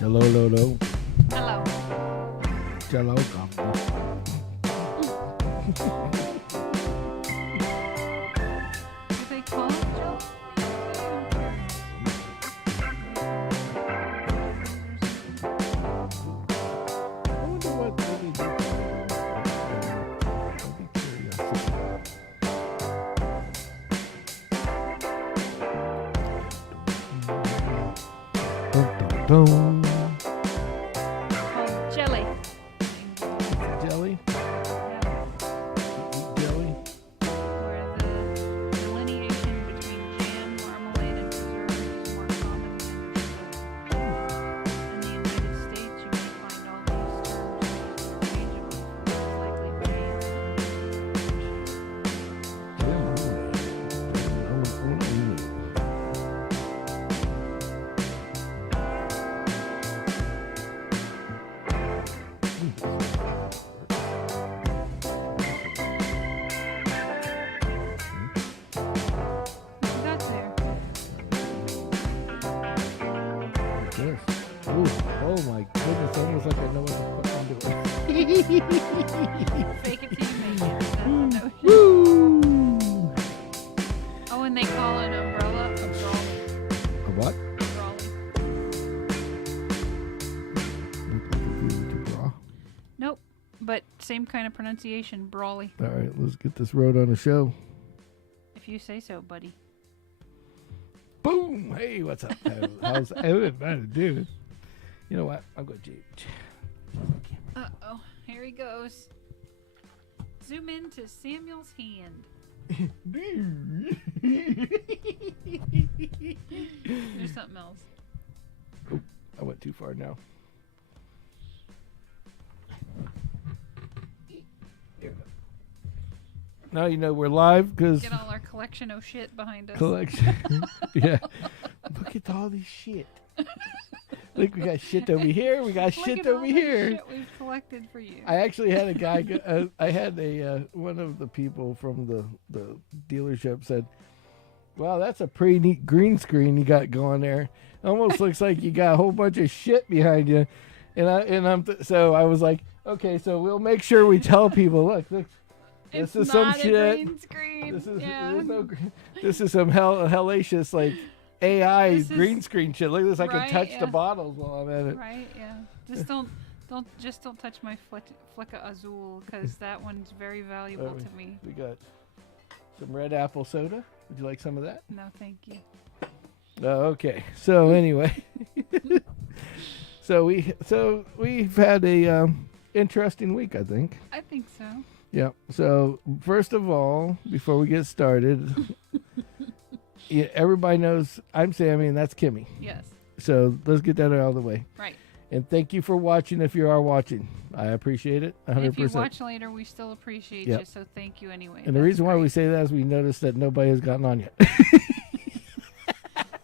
Hello, hello. Hello. Hello, company. Do they call it Joe? I wonder what they do. I'd be curious. Dun, dun, dun. Called jelly. Jelly? Yeah. Jelly? Where the delineation between jam, marmalade, and preserve is more common than in the United States. You may find all these terms interchangeable, most likely jam. What you got there? Yes. Ooh, oh my goodness, almost like I know what the fuck I'm doing. Fake it till you make it. That's the notion. Woo! Oh, and they call an umbrella a brolly. A what? Brolly. Nope, but same kind of pronunciation, brawly. All right, let's get this road on the show. If you say so, buddy. Boom! Hey, what's up? How's everybody doing? You know what? I'll go change. Uh-oh, here he goes. Zoom into Samuel's hand. There's something else. Oh, I went too far now. There we go. Now you know we're live because Get all our collection of shit behind us. collection. Yeah. Look at all this shit. Look, we got shit over here. We got Look shit at all over the here. shit we've collected for you. I actually had a guy. I had one of the people from the dealership said, "Wow, that's a pretty neat green screen you got going there. Almost looks like you got a whole bunch of shit behind you." So I was like, "Okay, so we'll make sure we tell people, look, it's this is not some a shit. green screen. This is yeah. there's no green. This is some hellacious like AI This is- green screen shit. Look at this, I can Right, touch yeah. the bottles while I'm at it." Right, yeah. Just don't touch my Flicka Azul, because that one's very valuable to me. We got some red apple soda. Would you like some of that? No, thank you. Oh, okay. So anyway, so we've had a interesting week, I think. I think so. Yeah. So first of all, before we get started, yeah, everybody knows I'm Sammy and that's Kimmy. Yes. So let's get that out of the way. Right. And thank you for watching. If you are watching, I appreciate it 100%. And if you watch later, we still appreciate Yep. you, so thank you anyway. And the That's reason why great. we say that is we noticed that nobody has gotten on yet.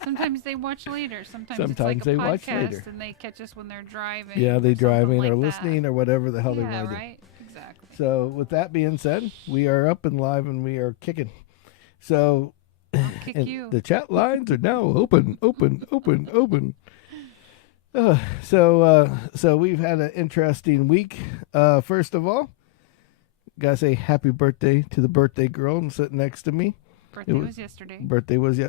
Sometimes they watch later. Sometimes Sometimes it's like a they podcast, watch later. and they catch us when they're driving. Yeah, they or driving something or like listening that. or whatever the hell they Yeah, want to do. right. Exactly. So with that being said, we are up and live and we are kicking. So I'll kick and you. the chat lines are now open. So we've had an interesting week. First of all, gotta say happy birthday to the birthday girl sitting next to me. Birthday was yesterday. Birthday was yeah.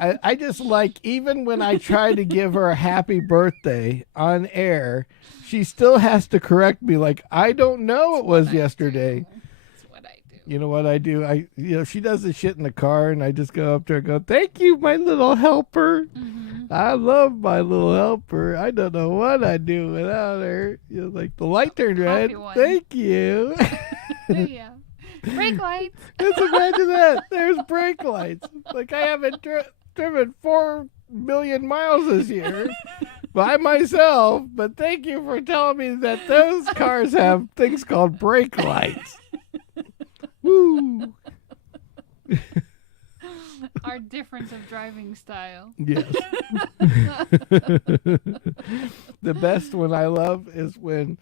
I just like, even when I try to give her a happy birthday on air, she still has to correct me like, I don't know it was yesterday. That's what I do. You know what I do? She does the shit in the car and I just go up to her and go, "Thank you, my little helper. Mm-hmm. I love my little helper. I don't know what I'd do without her." Like the light turned red. Coffee one. Thank you. Yeah. Brake lights. Just imagine that. There's brake lights. Like I haven't driven 4 million miles this year by myself, but thank you for telling me that those cars have things called brake lights. Woo! Our difference of driving style. Yes. The best one I love is when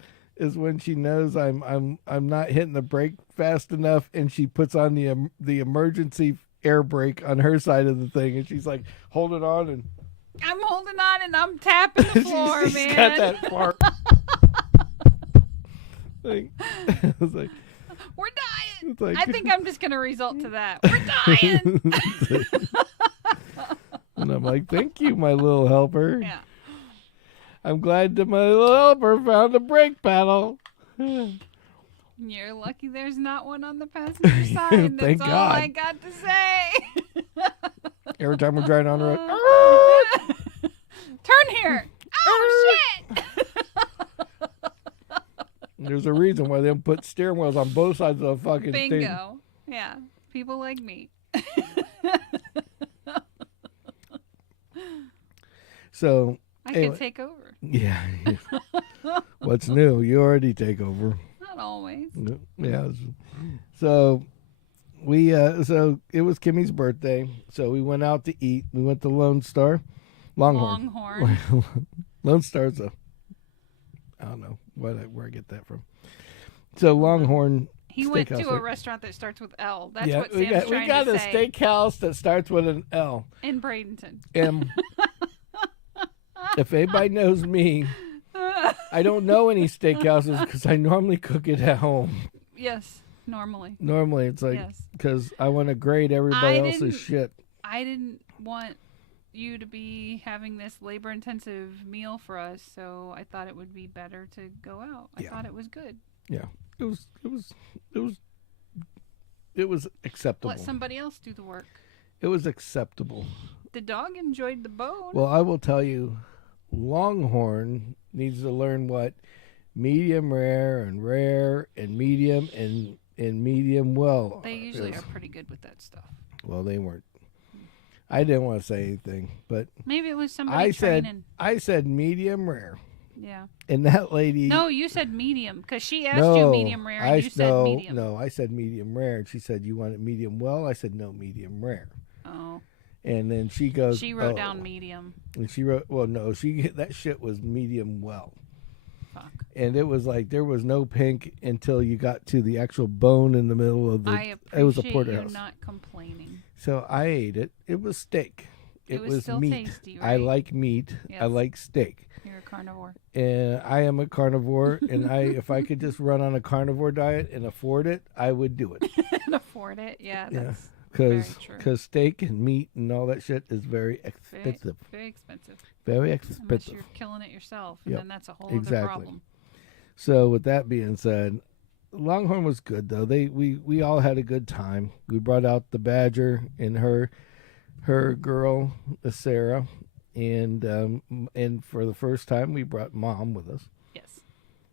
she knows I'm not hitting the brake fast enough, and she puts on the emergency air brake on her side of the thing, and she's like, hold it on, and I'm holding on and I'm tapping the floor, She's man. got that fart. Like, I was like, We're dying. it's like, I think I'm just going to result to that. We're dying. and I'm like, thank you, my little helper. Yeah. I'm glad that my little helper found a brake paddle. You're lucky there's not one on the passenger side. That's Thank all God. I got to say. Every time we're driving on the road, Turn here. Oh, shit. there's a reason why they don't put steering wheels on both sides of the fucking thing. Bingo. Yeah. People like me. So, I anyway. can take over. Yeah. What's new? You already take over. Not always. Yeah. So so it was Kimmy's birthday. So we went out to eat. We went to Lone Star. Longhorn. Lone Star's I don't know where I get that from. So Longhorn. He went Steakhouse, to a right? restaurant that starts with L. That's Yeah, what Sam's trying we got to a say. steakhouse that starts with an L. In Bradenton. And if anybody knows me, I don't know any steakhouses because I normally cook it at home. Yes, normally. Normally, it's like Yes. because I want to grade everybody else's shit. I didn't want you to be having this labor-intensive meal for us, so I thought it would be better to go out. I thought it was good. Yeah, it was acceptable. Let somebody else do the work. It was acceptable. The dog enjoyed the bone. Well, I will tell you, Longhorn needs to learn what medium rare and medium and medium well. They usually are pretty good with that stuff. Well, they weren't. I didn't want to say anything, but Maybe it was somebody training. I said medium rare, Yeah. and that lady. No, you said medium because she asked you medium rare, and you said medium. No, I said medium rare, and she said you want it medium well. I said no, medium rare. Oh. And then she goes. She wrote down medium. And she wrote, well, no, that shit was medium well. Fuck. And it was like there was no pink until you got to the actual bone in the middle of the. I it was a appreciate porterhouse. you not complaining. So I ate it. It was steak. It was still meat. tasty, I right? like meat. Yes. I like steak. You're a carnivore. And I am a carnivore. And if I could just run on a carnivore diet and afford it, I would do it. And afford it. Yeah, that's Because steak and meat and all that shit is very expensive. Very expensive. Very Unless expensive. you're killing it yourself, and Yep. then that's a whole other problem. So with that being said, Longhorn was good though. We all had a good time. We brought out the Badger and her girl Sarah, and for the first time we brought Mom with us. Yes,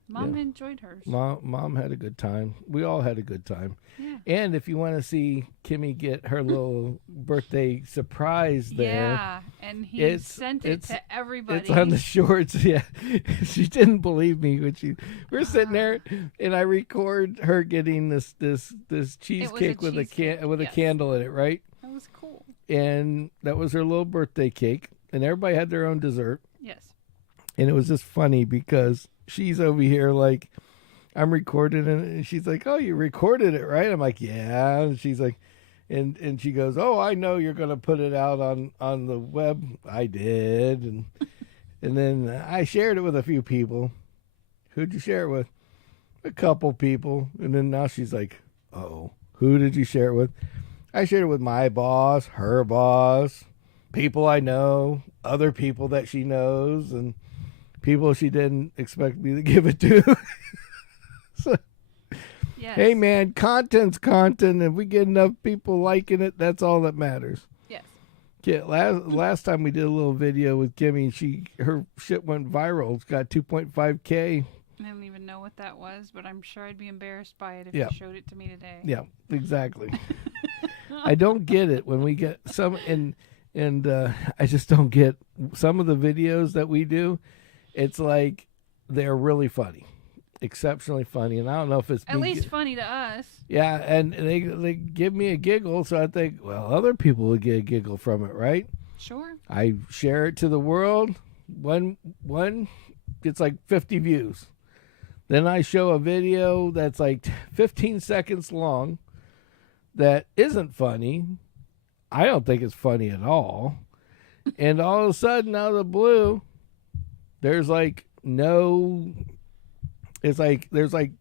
Mom enjoyed hers. Mom had a good time. We all had a good time. Yeah. And if you want to see Kimmy get her little birthday surprise there. Yeah, and he sent it to everybody. It's on the shorts. Yeah, she didn't believe me when we're sitting there, and I record her getting this cheesecake with a candle in it, right? That was cool. And that was her little birthday cake, and everybody had their own dessert. Yes. And it was just funny because she's over here like, I'm recording it, and she's like, "Oh, you recorded it, right?" I'm like, "Yeah." And she's like, and she goes, "Oh, I know you're gonna put it out on the web." I did, and then I shared it with a few people. Who'd you share it with? A couple people. And then now she's like, "Oh, who did you share it with?" I shared it with my boss, her boss, people I know, other people that she knows, and people she didn't expect me to give it to. So, yes. Hey man, content's content. If we get enough people liking it, that's all that matters. Yes. Yeah, last time we did a little video with Kimmy, her shit went viral. It's got 2.5K. I don't even know what that was, but I'm sure I'd be embarrassed by it if Yeah. you showed it to me today. Yeah, exactly. I don't get it when we get some, and I just don't get some of the videos that we do. It's like they're really funny, exceptionally funny, and I don't know if it's at least funny to us. Yeah, and they give me a giggle, so I think, well, other people would get a giggle from it, right? Sure. I share it to the world. One gets like 50 views. Then I show a video that's like 15 seconds long that isn't funny. I don't think it's funny at all. And all of a sudden, out of the blue, there's like no. It's like there's like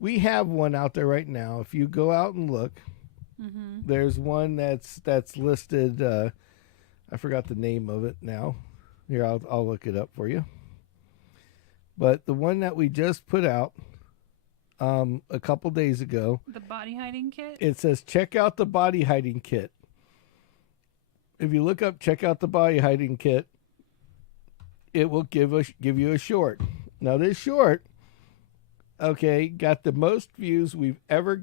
we have one out there right now. If you go out and look, there's one that's listed. I forgot the name of it now. Here, I'll look it up for you. But the one that we just put out a couple days ago, the body hiding kit. It says check out the body hiding kit. If you look up check out the body hiding kit, it will give you a short. Now this short, okay, got the most views we've ever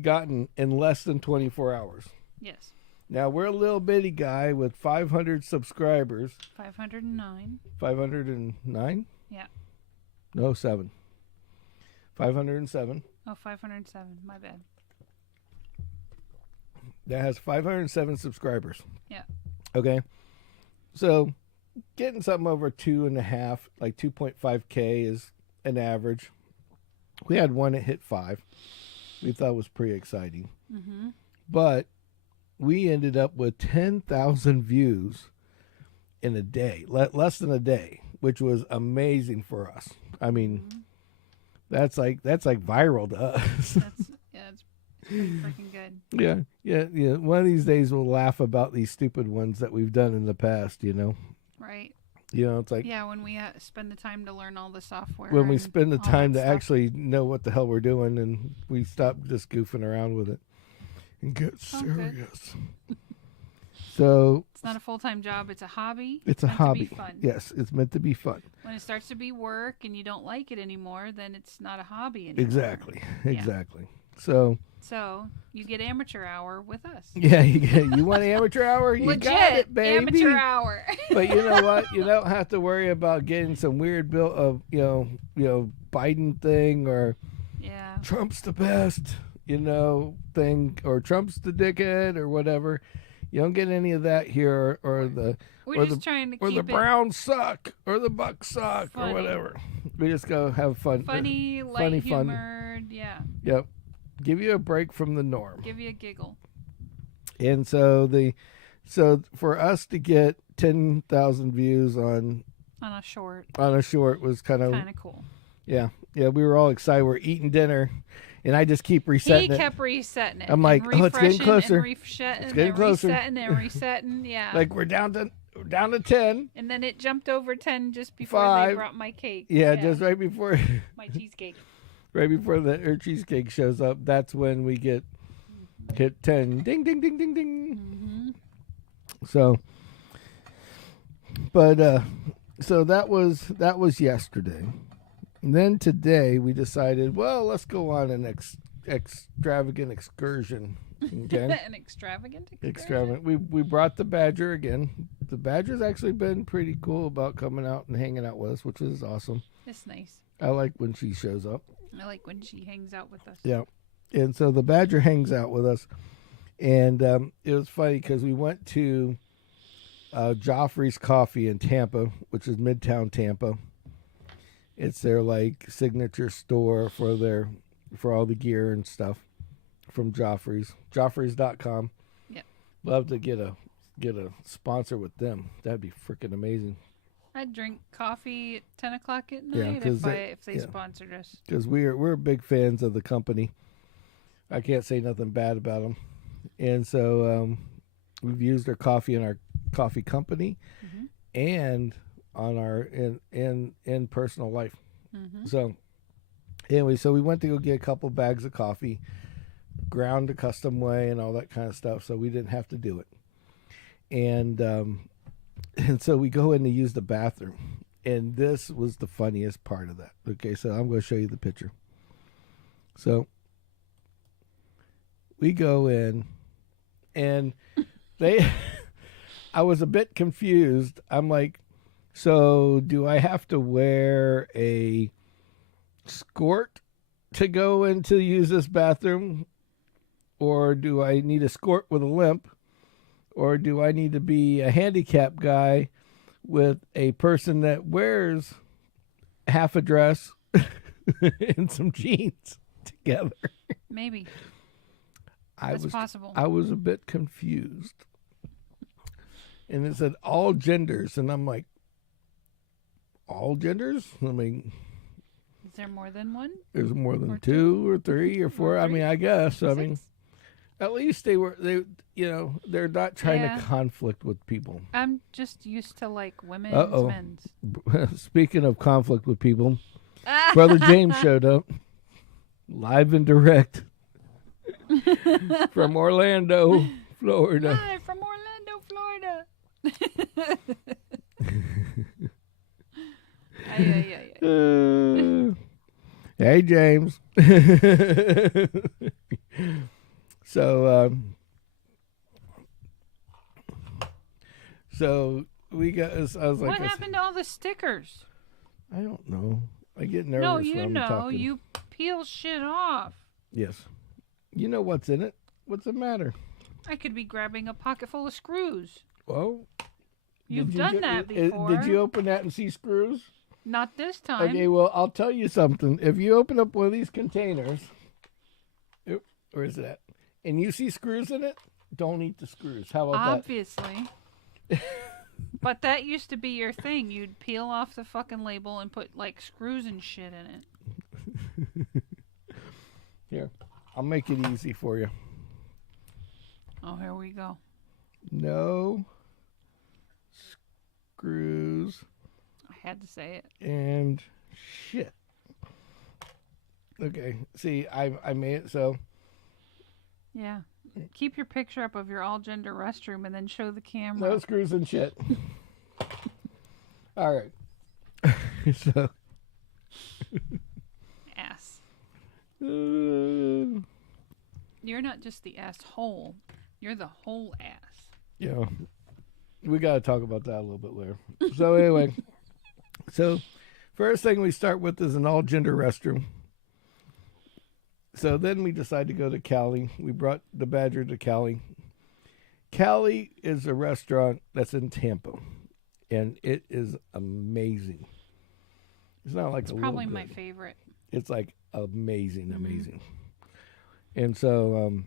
gotten in less than 24 hours. Yes. Now we're a little bitty guy with 500 subscribers. 509. 509? Yeah. No, 7. 507. Oh, 507. My bad. That has 507 subscribers. Yeah. Okay. So getting something over 2.5, like 2.5K is an average. We had one that hit 5. We thought it was pretty exciting. But we ended up with 10,000 views in a day, less than a day, which was amazing for us. I mean, that's like viral to us. It's pretty freaking good. Yeah. One of these days we'll laugh about these stupid ones that we've done in the past, Right. It's like when we spend the time to learn all the software. when we spend the time to stuff. actually know what the hell we're doing, and we stop just goofing around with it and get serious. So it's not a full-time job. It's a hobby. It's a hobby. To be fun. Yes, it's meant to be fun. When it starts to be work and you don't like it anymore, then it's not a hobby anymore. Exactly. So you get amateur hour with us. Yeah, you want an amateur hour? You Legit got it, baby. Amateur hour. But you know what? You don't have to worry about getting some weird bill of Biden thing or Trump's the best thing, or Trump's the dickhead or whatever. You don't get any of that here, or the trying to or keep the it Browns suck or the Bucks suck funny. or whatever. We just go have fun. Funny, light humored, yeah. Yep. Give you a break from the norm. Give you a giggle. And so for us to get 10,000 views on a short was kind of cool. Yeah, we were all excited. We're eating dinner, and I just keep resetting it. He kept resetting it. I'm like, oh, it's getting closer. It's getting closer. Resetting. Yeah. Like we're down to 10. And then it jumped over 10 just before 5. They brought my cake. Yeah, just right before my cheesecake. Right before her cheesecake shows up, that's when we hit 10. Ding, ding, ding, ding, ding. So, but so that was yesterday. And then today we decided, well, let's go on an extravagant excursion. Okay? An extravagant excursion? Extravagant. We brought the Badger again. The Badger's actually been pretty cool about coming out and hanging out with us, which is awesome. It's nice. I like when she shows up. I like when she hangs out with us. Yeah. And so the Badger hangs out with us. And it was funny because we went to Joffrey's Coffee in Tampa, which is Midtown Tampa. It's their signature store for all the gear and stuff from Joffrey's. Joffreys.com. Yep. Love to get a sponsor with them. That'd be freaking amazing. I'd drink coffee at 10 o'clock at night if they sponsored us. Because we're big fans of the company. I can't say nothing bad about them. And so we've used their coffee in our coffee company and on our in personal life. So anyway, so we went to go get a couple bags of coffee, ground a custom way and all that kind of stuff, so we didn't have to do it. And so we go in to use the bathroom, and this was the funniest part of that. Okay, so I'm going to show you the picture. So we go in, and I was a bit confused. I'm like, so do I have to wear a skirt to go in to use this bathroom? Or do I need a skirt with a limp? Or do I need to be a handicapped guy with a person that wears half a dress and some jeans together? Maybe. That's possible. I was a bit confused. and it said all genders, and I'm like, all genders? I mean, Is there more than one? there's more than Or two or three or four. I three? mean, I guess. I Six? mean, at least they they're not trying Yeah. to conflict with people. I'm just used to like women's, Uh-oh. men's. Speaking of conflict with people, Brother James showed up live and direct from Orlando, Florida. Live from Orlando, Florida. Ay. Hey, James. So we got. I was like, What happened to all the stickers? I don't know. I get nervous. No, when you I'm know. talking. You peel shit off. Yes. You know what's in it. What's the matter? I could be grabbing a pocket full of screws. Well, You've done that before. Did you open that and see screws? Not this time. Okay, well, I'll tell you something. If you open up one of these containers, where is it at? And you see screws in it, don't eat the screws. How about Obviously. But that used to be your thing. You'd peel off the fucking label and put like screws and shit in it. Here, I'll make it easy for you. Oh, here we go. No screws I had to say it. and shit. Okay, see, I made it so. Yeah. Keep your picture up of your all-gender restroom and then show the camera. No screws and shit. All right. So. Ass. Uh, You're not just the asshole. You're the whole ass. yeah. We got to talk about that a little bit later. So anyway. So first thing we start with is an all-gender restroom. So then we decided to go to Cali. We brought the Badger to Cali. Cali is a restaurant that's in Tampa, and it is amazing. It's not like It's a probably little my good. favorite. It's like amazing, Mhm. amazing. And so,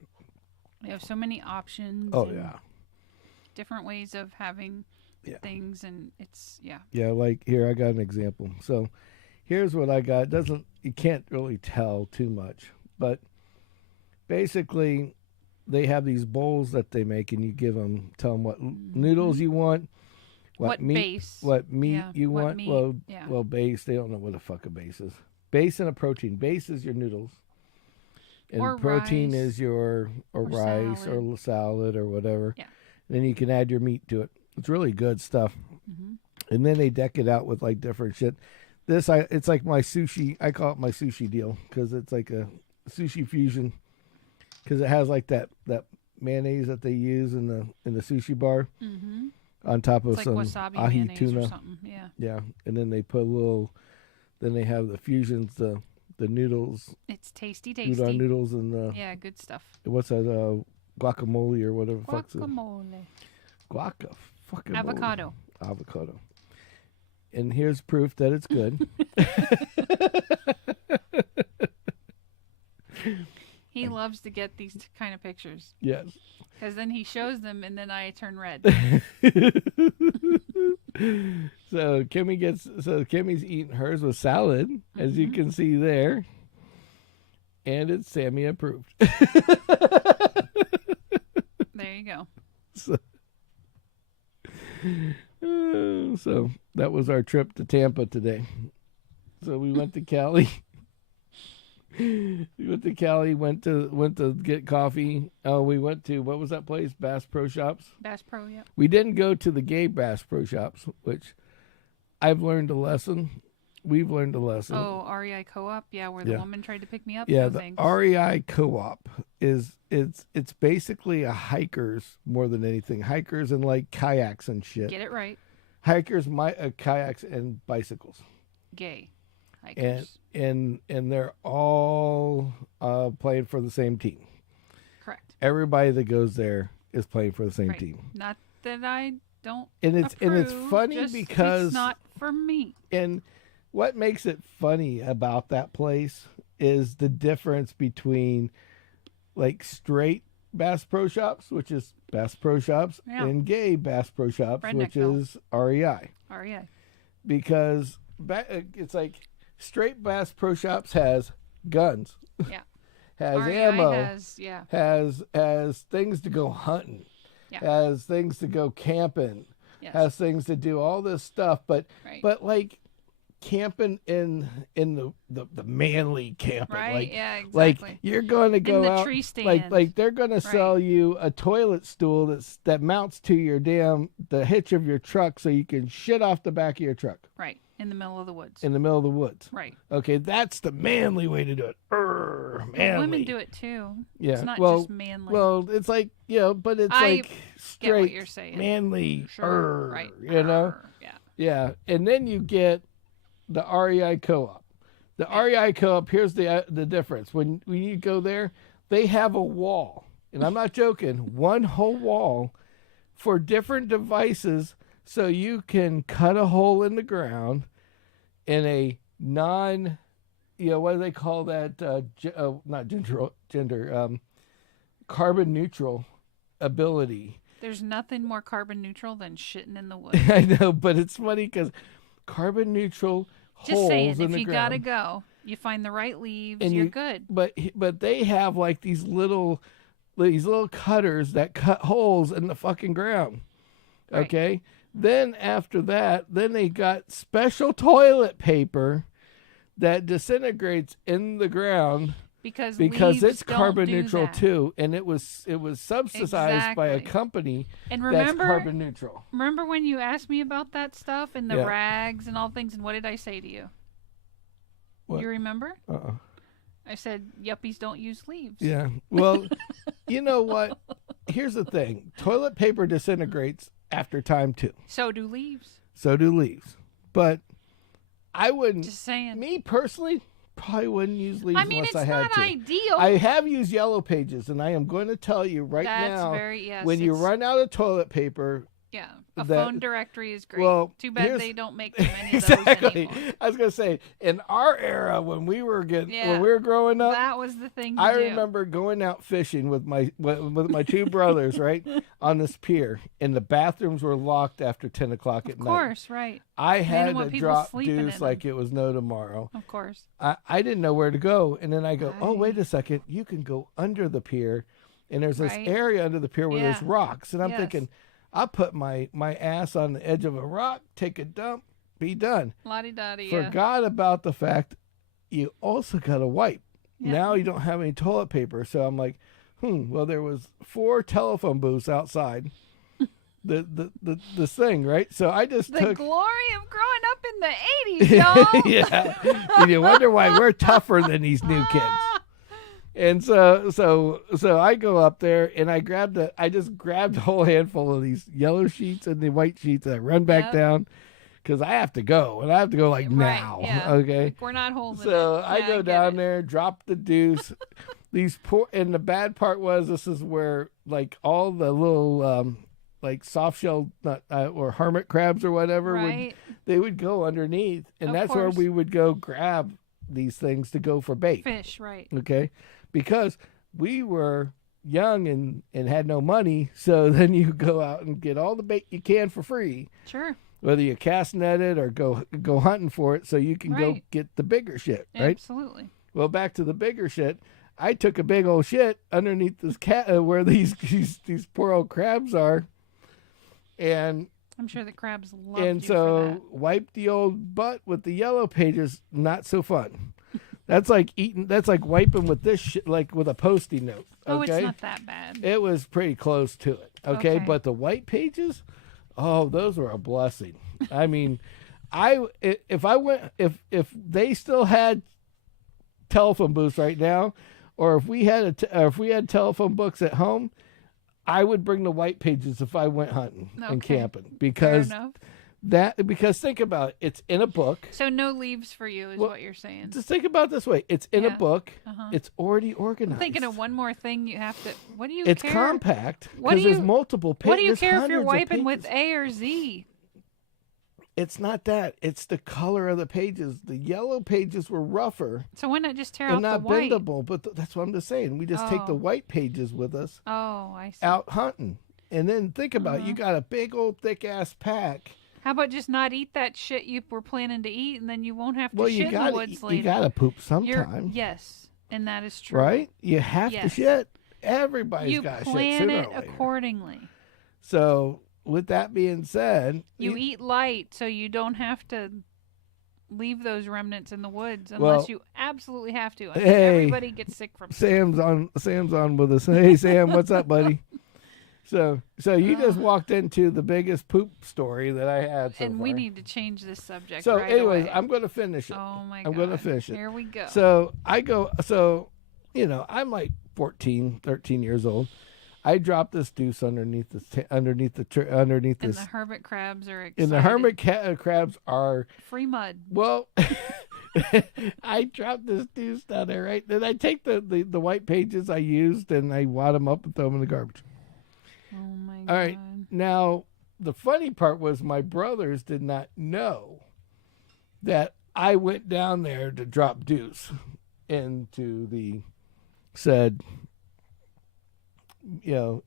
They have so many options. oh and yeah, different ways of having Yeah. things, and it's yeah. Like here, I got an example. So here's what I got. You can't really tell too much, but basically, they have these bowls that they make, and you tell them what noodles you want, what meat, base, what meat Yeah, you what want. meat, yeah. Well, base. They don't know what the fuck a base is. Base and a protein. Base is your noodles, and Or protein rice, is your or rice salad. or salad or whatever. Yeah. And then you can add your meat to it. It's really good stuff. Mhm. And then they deck it out with like different shit. It's like my sushi. I call it my sushi deal because it's like a sushi fusion. Because it has like that mayonnaise that they use in the sushi bar Mhm. on top of It's like some wasabi ahi mayonnaise tuna. or something. Yeah, Yeah, and then they put a little. Then they have the fusions, the noodles, it's tasty, tasty. udon noodles, and Yeah, good stuff. what's that? Guacamole or whatever. the fuck's it? Guacamole, Guaca. Fucking avocado. Avocado. And here's proof that it's good. He loves to get these kind of pictures Yes. because then he shows them, and then I turn red. So Kimmy's eating hers with salad, as you can see there, and it's Sammy approved. There you go. So that was our trip to Tampa today. So we went to Cali. Went to get coffee. Oh, we went to, what was that place? Bass Pro Shops. Bass Pro, yep. We didn't go to the gay Bass Pro Shops, which I've learned a lesson. We've learned a lesson. Oh, REI Co-op, yeah, where the Yeah. woman tried to pick me up. Yeah, No the thanks. REI Co-op it's basically a hikers more than anything. Hikers and like kayaks and shit. Get it right. Hikers, kayaks and bicycles. Gay And hikers. and they're all playing for the same team. Correct. Everybody that goes there is playing for the same Right. team. Not that I don't. And it's approve, funny just because it's not for me. and what makes it funny about that place is the difference between like straight Bass Pro Shops, which is Bass Pro Shops, and gay Bass Pro Shops, which is REI. REI. Because it's like straight Bass Pro Shops has guns. Yeah. Has REI ammo. Has things to go hunting. Yeah. Has things to go camping. Yes. Has things to do all this stuff, but like camping in the manly camping, right? like, yeah, exactly. Like you're going to go in the out, tree stand. like they're going to sell you a toilet stool that mounts to your the hitch of your truck, so you can shit off the back of your truck. Right, in the middle of the woods. In the middle of the woods. Right. Okay, that's the manly way to do it. Manly. Well, women do it too. Yeah. It's not just manly. Well, it's like but it's like straight get what you're saying. manly. Sure. Right. Yeah. Yeah, and then you get the REI Co-op. The REI Co-op, here's the difference. When you go there, they have a wall, and I'm not joking, one whole wall for different devices, so you can cut a hole in the ground in a what do they call that? Not gender, carbon neutral ability. There's nothing more carbon neutral than shitting in the woods. I know, but it's funny because carbon neutral just holes saying, in the ground. if you gotta go, you find the right leaves, and you're good. But they have like these little cutters that cut holes in the fucking ground. Right. Okay. Then after that, they got special toilet paper that disintegrates in the ground because it's carbon neutral too, and it was subsidized by a company that's carbon neutral. Remember when you asked me about that stuff and the rags and all things, and what did I say to you? What? You remember? Uh-uh. I said yuppies don't use leaves. Yeah. Well, you know what? Here's the thing: toilet paper disintegrates after time too. So do leaves. But I wouldn't. Just saying. Me personally, probably wouldn't use leaves unless I had to. It's not ideal. I have used Yellow Pages, and I am going to tell you now, when you run out of toilet paper, phone directory is great. Well, too bad they don't make too many of those anymore. I was going to say, in our era, when we were growing up, that was the thing. I remember going out fishing with my two brothers, right, on this pier, and the bathrooms were locked after 10 o'clock at night. Of course, right. I had to drop deuce like it was no tomorrow. Of course. I didn't know where to go, and then I go, oh, wait a second, you can go under the pier, and there's this area under the pier where there's rocks, and I'm thinking, I'll put my ass on the edge of a rock, take a dump, be done. La-di-da-di, Forgot about the fact you also got to wipe. Yeah. Now you don't have any toilet paper, so I'm like, well, there was 4 telephone booths outside the thing, right? So I just took... The glory of growing up in the 80s, y'all. Yeah. And you wonder why we're tougher than these new kids. And so I go up there and I just grabbed a whole handful of these yellow sheets and the white sheets, and I run back down because I have to go, and I have to go now. Yeah. Okay, like we're not holding so it. I go down there, drop the deuce. And the bad part was, this is where like all the little like soft shell or hermit crabs or whatever they would go underneath, and that's where we would go grab these things to go for bait. Fish, right. Okay. Because we were young and had no money, so then you go out and get all the bait you can for free. Sure. Whether you cast net it or go hunting for it, so you can go get the bigger shit, right? Absolutely. Well, back to the bigger shit. I took a big old shit underneath this where these poor old crabs are, and I'm sure the crabs love and you so for that. wipe the old butt with the Yellow Pages. Not so fun. That's like wiping with this shit, like with a Post-it note. Okay? Oh, it's not that bad. It was pretty close to it. Okay. But the white pages, oh, those were a blessing. I mean, if they still had telephone booths right now, or if we had telephone books at home, I would bring the white pages if I went hunting and camping, because think about it, it's in a book. So no leaves for you is what you're saying. Just think about it this way. It's in a book. It's already organized. I'm thinking of one more thing you have to... What do you It's care? compact because there's multiple pages. What do you care if you're wiping with A or Z? It's not that. It's the color of the pages. The yellow pages were rougher So why not just tear and out not the white? bendable. But that's what I'm just saying. We just take the Oh. white pages with us Oh, I see. out hunting. And then think about it. You Uh-huh. got a big old thick ass pack. How about just not eat that shit you were planning to eat, and then you won't have to Well, shit you in the got woods later? you got to poop sometime, Yes, and that is true. right? You have to Yes. shit. Everybody's You got to shit plan sooner it or later. accordingly. So, with that being said, You eat light so you don't have to leave those remnants in the woods unless Well, you absolutely have to. I think hey, everybody gets sick from Sam's on with us. Hey, Sam, what's up, buddy? So you just walked into the biggest poop story that I had so and far. we need to change this subject. So, right anyways, away. I'm going to finish it. Oh my god! I'm going to finish it. Here we go. So I go. So I'm like 14, 13 years old. I dropped this deuce underneath this and this. the hermit crabs are excited. And the hermit crabs are free mud. well. I dropped this deuce down there, right? Then I take the white pages I used and I wad them up and throw them in the garbage. Oh my god! All right. Now, the funny part was my brothers did not know that I went down there to drop deuce into the said,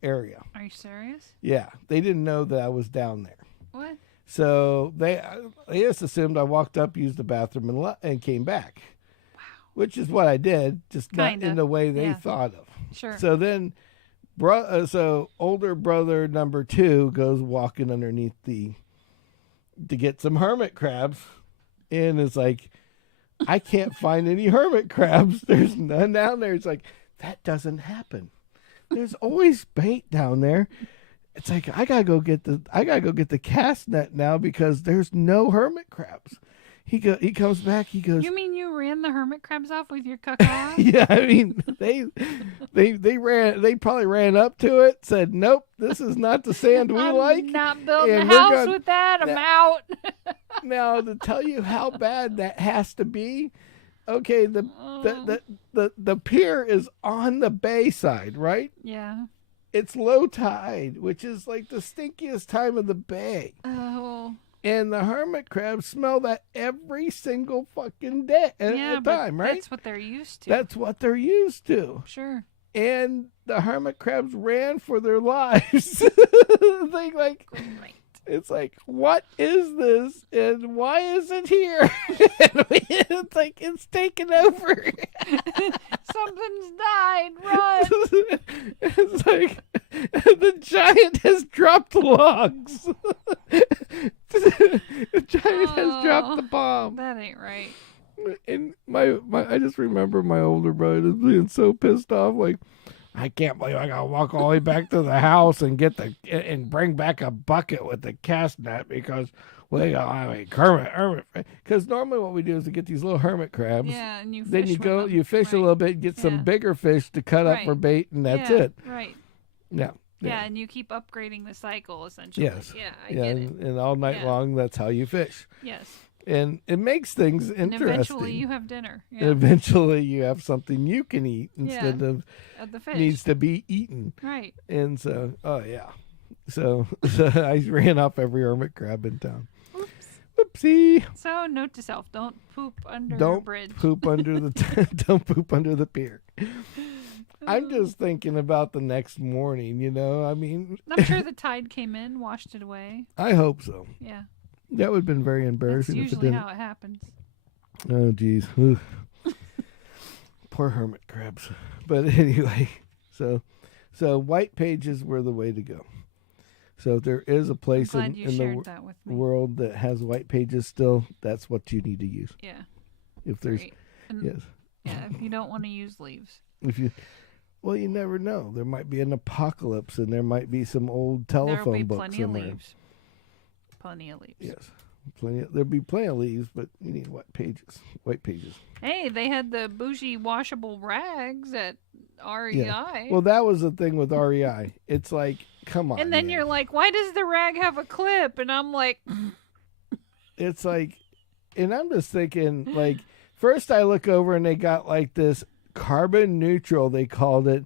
area. Are you serious? Yeah, they didn't know that I was down there. What? So they just assumed I walked up, used the bathroom, and came back. Wow. Which is what I did, just Kinda. not in the way they Yeah. thought of. Sure. So then, so older brother number 2 goes walking underneath to get some hermit crabs, and is like, I can't find any hermit crabs. There's none down there. It's like, that doesn't happen. There's always bait down there. It's like I gotta go get the cast net now because there's no hermit crabs. He comes back. He goes, You mean you ran the hermit crabs off with your caca? yeah, I mean they probably ran up to it, said, nope, this is not the sand we I'm like. not building a and we're house gonna- with that. I'm out. Now to tell you how bad that has to be, okay, the pier is on the bay side, right? Yeah. It's low tide, which is like the stinkiest time of the bay. Oh. And the hermit crabs smell that every single fucking day at Yeah, the but time, right? that's what they're used to. That's what they're used to. Sure. And the hermit crabs ran for their lives. Great. It's like, what is this? And why is it here? It's like, it's taken over. Something's died. Run. It's like, the giant has dropped logs. The giant has dropped the bomb. That ain't right. And I just remember my older brother just being so pissed off, like, I can't believe I gotta walk all the way back to the house and and bring back a bucket with the cast net because we don't have a hermit. Because normally what we do is to get these little hermit crabs. Yeah, and you fish Then you with go, them. you fish a Right. little bit, get some Yeah. bigger fish to cut up for Right. bait, and that's Yeah, it. Right. Yeah. Yeah, and you keep upgrading the cycle essentially. Yes. Yeah, I Yeah, get it. and all night Yeah. long, that's how you fish. Yes. And it makes things And interesting. eventually you have dinner. And Yeah. eventually you have something you can eat instead of Of the fish. needs to be eaten. Right. And so, oh yeah. So I ran off every hermit crab in town. Oops. Whoopsie. So note to self: don't poop under a Don't bridge. poop under the don't poop under the pier. I'm just thinking about the next morning, I mean, I'm sure the tide came in, washed it away. I hope so. Yeah. That would have been very That's embarrassing if it usually didn't. how it happens. Oh, geez. Ugh. Poor hermit crabs. But anyway, so white pages were the way to go. So if there is a I'm place glad you in shared the that with me. world that has white pages still, that's what you need to use. Yeah. If there's, Great. And, yes. Yeah, if you don't want to use leaves. Well, you never know. There might be an apocalypse and there might be some old There'll be telephone books plenty of in there. leaves. Plenty of leaves. Yes. There'll be plenty of leaves, but you need white pages. White pages. Hey, they had the bougie washable rags at REI. Well, that was the thing with REI. It's like, come on. and then man. you're like, why does the rag have a clip? And I'm like, It's like, and I'm just thinking, like, first I look over and they got like this carbon neutral, they called it,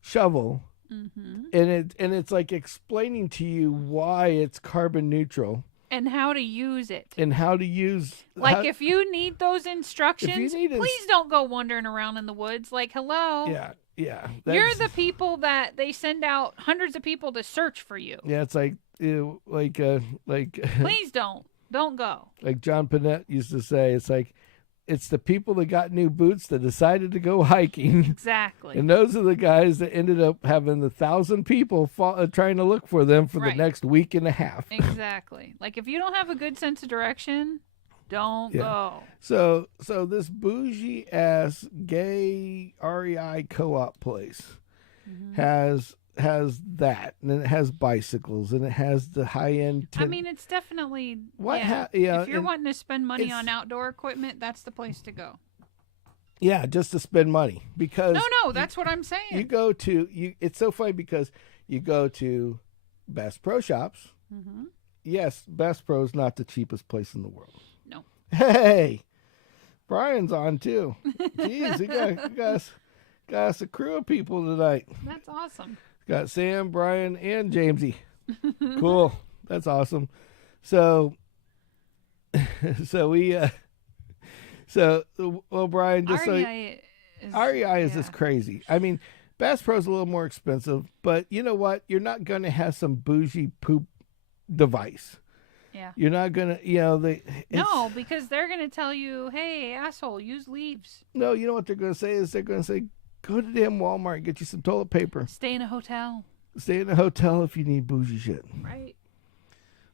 shovel. mm-hmm. And it's like explaining to you why it's carbon neutral. And how to use it. And how to use... Like, if you need those instructions, need please don't go wandering around in the woods. Like, hello. Yeah. You're the people that they send out hundreds of people to search for you. Yeah, it's like... Please don't. Don't go. Like John Panette used to say, it's the people that got new boots that decided to go hiking. Exactly. And those are the guys that ended up having 1,000 people trying to look for them for the next week and a half. Exactly. Like, if you don't have a good sense of direction, don't go. So this bougie ass gay REI co-op place has that, and it has bicycles, and it has the high end. I mean, it's definitely if you're wanting to spend money on outdoor equipment, that's the place to go. Yeah, just to spend money, because no, that's what I'm saying. You go to It's so funny because you go to Bass Pro Shops. Mm-hmm. Yes, Bass Pro's not the cheapest place in the world. No. Hey, Brian's on too. Jeez, we got us a crew of people tonight. That's awesome. Got Sam, Brian, and Jamesy. Cool. That's awesome. So Brian, just REI is just crazy. I mean, Bass Pro's a little more expensive, but you know what? You're not going to have some bougie poop device. Yeah. You're not going to, No, because they're going to tell you, hey, asshole, use leaves. No, you know what they're going to say is they're going to say, go to damn Walmart and get you some toilet paper. Stay in a hotel. Stay in a hotel if you need bougie shit. Right.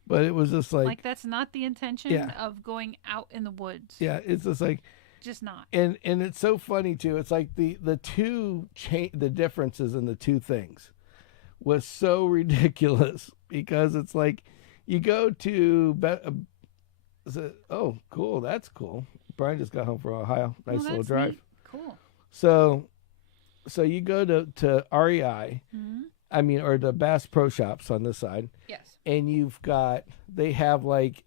But it was just like that's not the intention of going out in the woods. Yeah, it's just like just not. And it's so funny too. It's like the differences in the two things was so ridiculous, because it's like you go to oh, cool, that's cool. Brian just got home from Ohio. Nice little drive. Neat. Cool. So you go to REI, I mean, or the Bass Pro Shops on this side. Yes. And they have like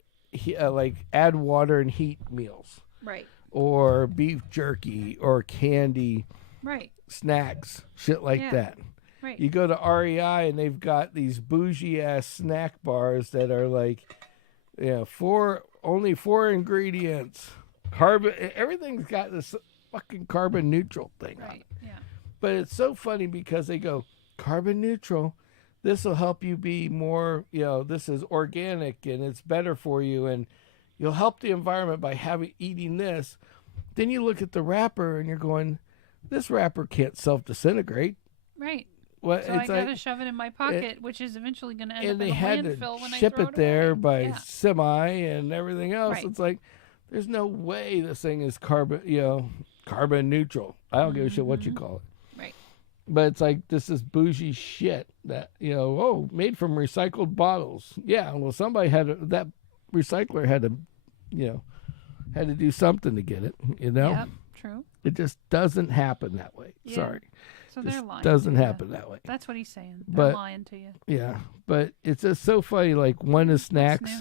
add water and heat meals. Right. Or beef jerky or candy. Right. Snacks, shit like that. Right. You go to REI and they've got these bougie ass snack bars that are like, only 4 ingredients. Everything's got this fucking carbon neutral thing on it. Yeah. But it's so funny because they go, carbon neutral, this will help you be more, this is organic and it's better for you and you'll help the environment by eating this. Then you look at the wrapper and you're going, this wrapper can't self-disintegrate. Right. Well, so I gotta shove it in my pocket, which is eventually going to end up in a landfill when I throw it away. And they had to ship it there by semi and everything else. Right. It's like, there's no way this thing is carbon neutral. I don't give a shit what you call it. Right. But it's like, this is bougie shit that, made from recycled bottles. Yeah, well, somebody that recycler had to do something to get it, Yep, true. It just doesn't happen that way. Yeah. Sorry. So they're lying. Doesn't happen that way. That's what he's saying. They're lying to you. Yeah, but it's just so funny. Like, one is snacks,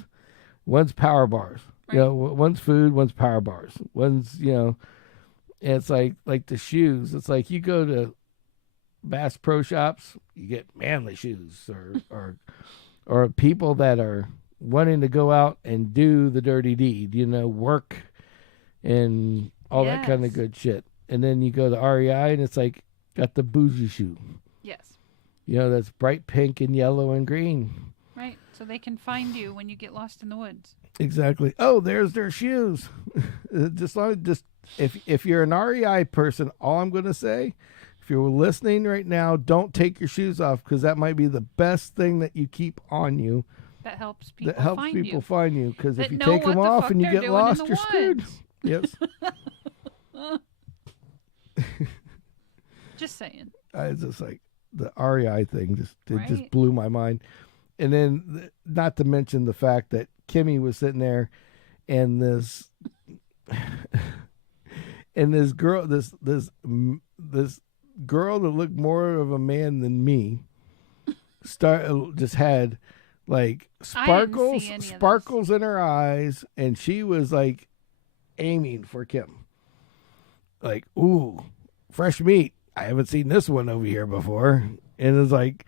one's power bars. Right. One's food, one's power bars. One's, and it's like the shoes. It's like you go to Bass Pro Shops, you get manly shoes, or people that are wanting to go out and do the dirty deed, work and all that kind of good shit. And then you go to REI and it's like, got the bougie shoe. Yes. That's bright pink and yellow and green. Right. So they can find you when you get lost in the woods. Exactly. Oh, there's their shoes. If you're an REI person, all I'm going to say, if you're listening right now, don't take your shoes off, because that might be the best thing that you keep on you. That helps people find you. Because if you take them off and you get lost, you're screwed. Yes. Just saying. It's just like the REI thing just blew my mind. And then, not to mention the fact that Kimmy was sitting there, and this girl, this girl that looked more of a man than me, just had like sparkles in her eyes, and she was like aiming for Kim. Like, ooh, fresh meat. I haven't seen this one over here before. And it's like,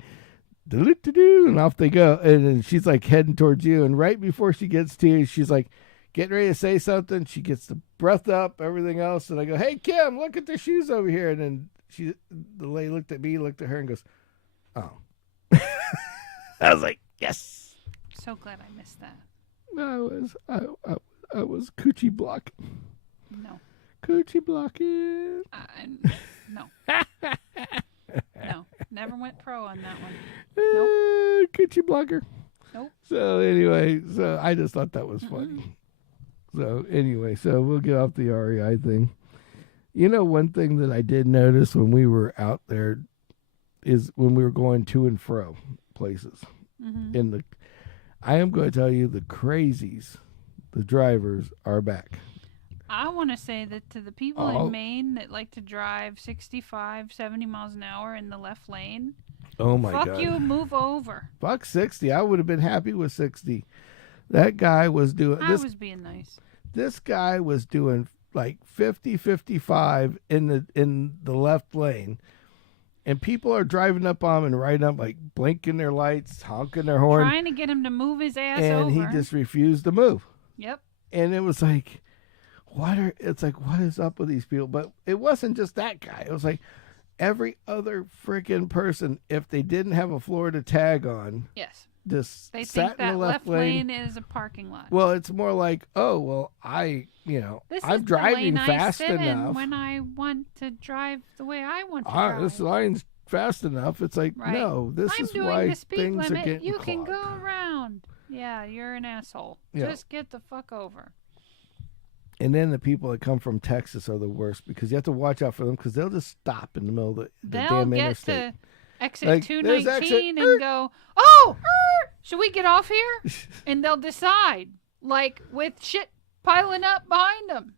do, and off they go. And then she's like heading towards you. And right before she gets to you, she's like getting ready to say something. She gets the breath up, everything else. And I go, hey, Kim, look at the shoes over here. And then the lady looked at me, looked at her and goes, oh. I was like, yes. So glad I missed that. I was coochie blocking. No. Coochie blocking. No. No. Never went pro on that one. Nope. Coochie blocker. Nope. So anyway, so I just thought that was funny. So anyway, so we'll get off the REI thing. You know, one thing that I did notice when we were out there is when we were going to and fro places. Mm-hmm. I am going to tell you, the crazies, the drivers are back. I want to say that to the people in Maine that like to drive 65, 70 miles an hour in the left lane. Oh my God. Fuck you, move over. Fuck 60. I would have been happy with 60. That guy was doing I was being nice. This guy was doing like 50, 55 in the left lane. And people are driving up on him and riding up, like blinking their lights, honking their horn. Trying to get him to move his ass over. And he just refused to move. Yep. And it was like, what is up with these people? But it wasn't just that guy. It was like every other freaking person, if they didn't have a Florida tag on. Yes. Just they sat think in that the left lane is a parking lot. Well, it's more like, oh, well, I'm driving fast enough. When I want to drive the way I want to drive. This line's fast enough. It's like, right. No, this I'm is doing why the speed things limit. are getting You clogged. can go around. Yeah, you're an asshole. Yeah. Just get the fuck over. And then the people that come from Texas are the worst because you have to watch out for them because they'll just stop in the middle of the damn interstate. They'll get to exit like, 219 and go, oh, should we get off here? And they'll decide, like with shit piling up behind them.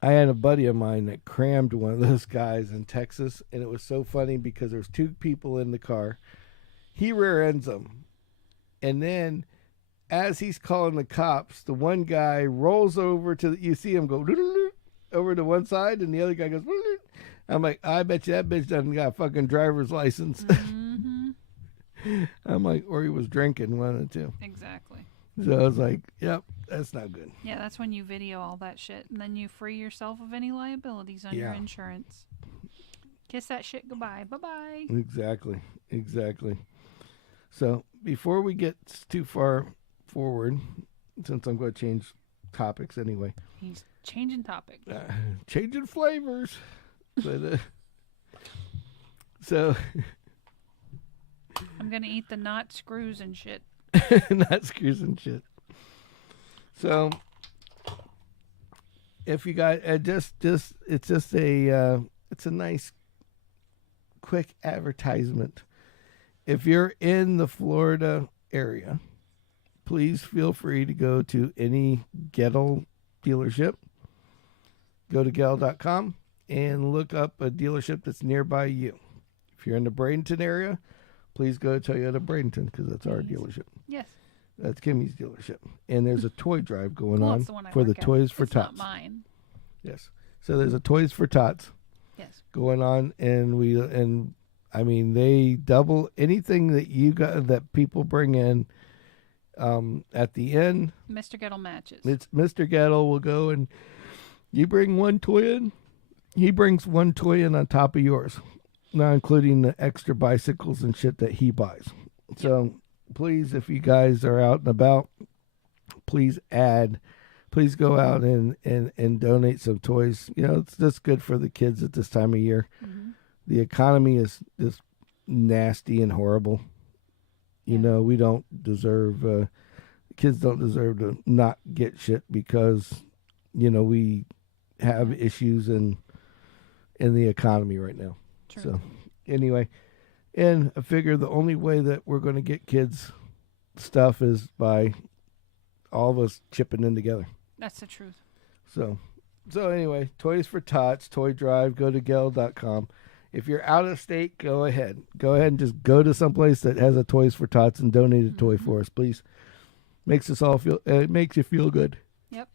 I had a buddy of mine that crammed one of those guys in Texas, and it was so funny because there was two people in the car. He rear ends them, and then as he's calling the cops, the one guy rolls over you see him go over to one side, and the other guy goes. I'm like, I bet you that bitch doesn't got a fucking driver's license. Mm-hmm. I'm like, or he was drinking, one of the two. Exactly. So I was like, yep, that's not good. Yeah, that's when you video all that shit, and then you free yourself of any liabilities on your insurance. Kiss that shit goodbye. Bye-bye. Exactly. So before we get too far forward, since I'm going to change topics anyway. He's changing topic. Changing flavors. But, so I'm gonna eat the not screws and shit. Not screws and shit. So if you got it's a nice quick advertisement. If you're in the Florida area, please feel free to go to any Gettle dealership. Go to Gettle.com. and look up a dealership that's nearby you. If you're in the Bradenton area, please go to Toyota Bradenton because that's our dealership. Yes. That's Kimmy's dealership. And there's a toy drive going on the for the Toys for Tots. It's not mine. Yes. So there's a Toys for Tots going on, and I mean, they double anything that you got that people bring in at the end. Mr. Gettle matches. It's Mr. Gettle will go and you bring one toy in. He brings one toy in on top of yours, not including the extra bicycles and shit that he buys. So please, if you guys are out and about, please go out and donate some toys. You know, it's just good for the kids at this time of year. Mm-hmm. The economy is just nasty and horrible. You know, we don't deserve, kids don't deserve to not get shit because, you know, we have issues in the economy right now. True. So anyway, and I figure the only way that we're going to get kids stuff is by all of us chipping in together. That's the truth. So anyway, Toys for Tots, Toy Drive, go to Gettle.com. If you're out of state, go ahead and just go to someplace that has a Toys for Tots and donate a toy for us, please. Makes us all feel, it makes you feel good. Yep.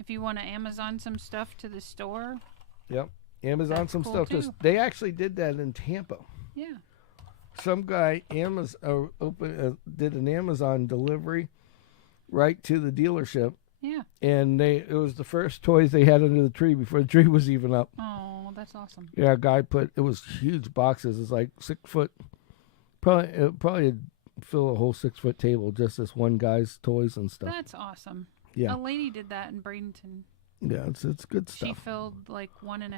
If you want to Amazon some stuff to the store. Yep. Amazon That's some cool stuff. too. They actually did that in Tampa. Yeah. some guy did an Amazon delivery right to the dealership. Yeah. And it was the first toys they had under the tree before the tree was even up. Oh, that's awesome. Yeah, a guy it was huge boxes. It's like 6 foot. Probably fill a whole 6 foot table, just this one guy's toys and stuff. That's awesome. Yeah. A lady did that in Bradenton. Yeah, it's good stuff. She filled like 1.5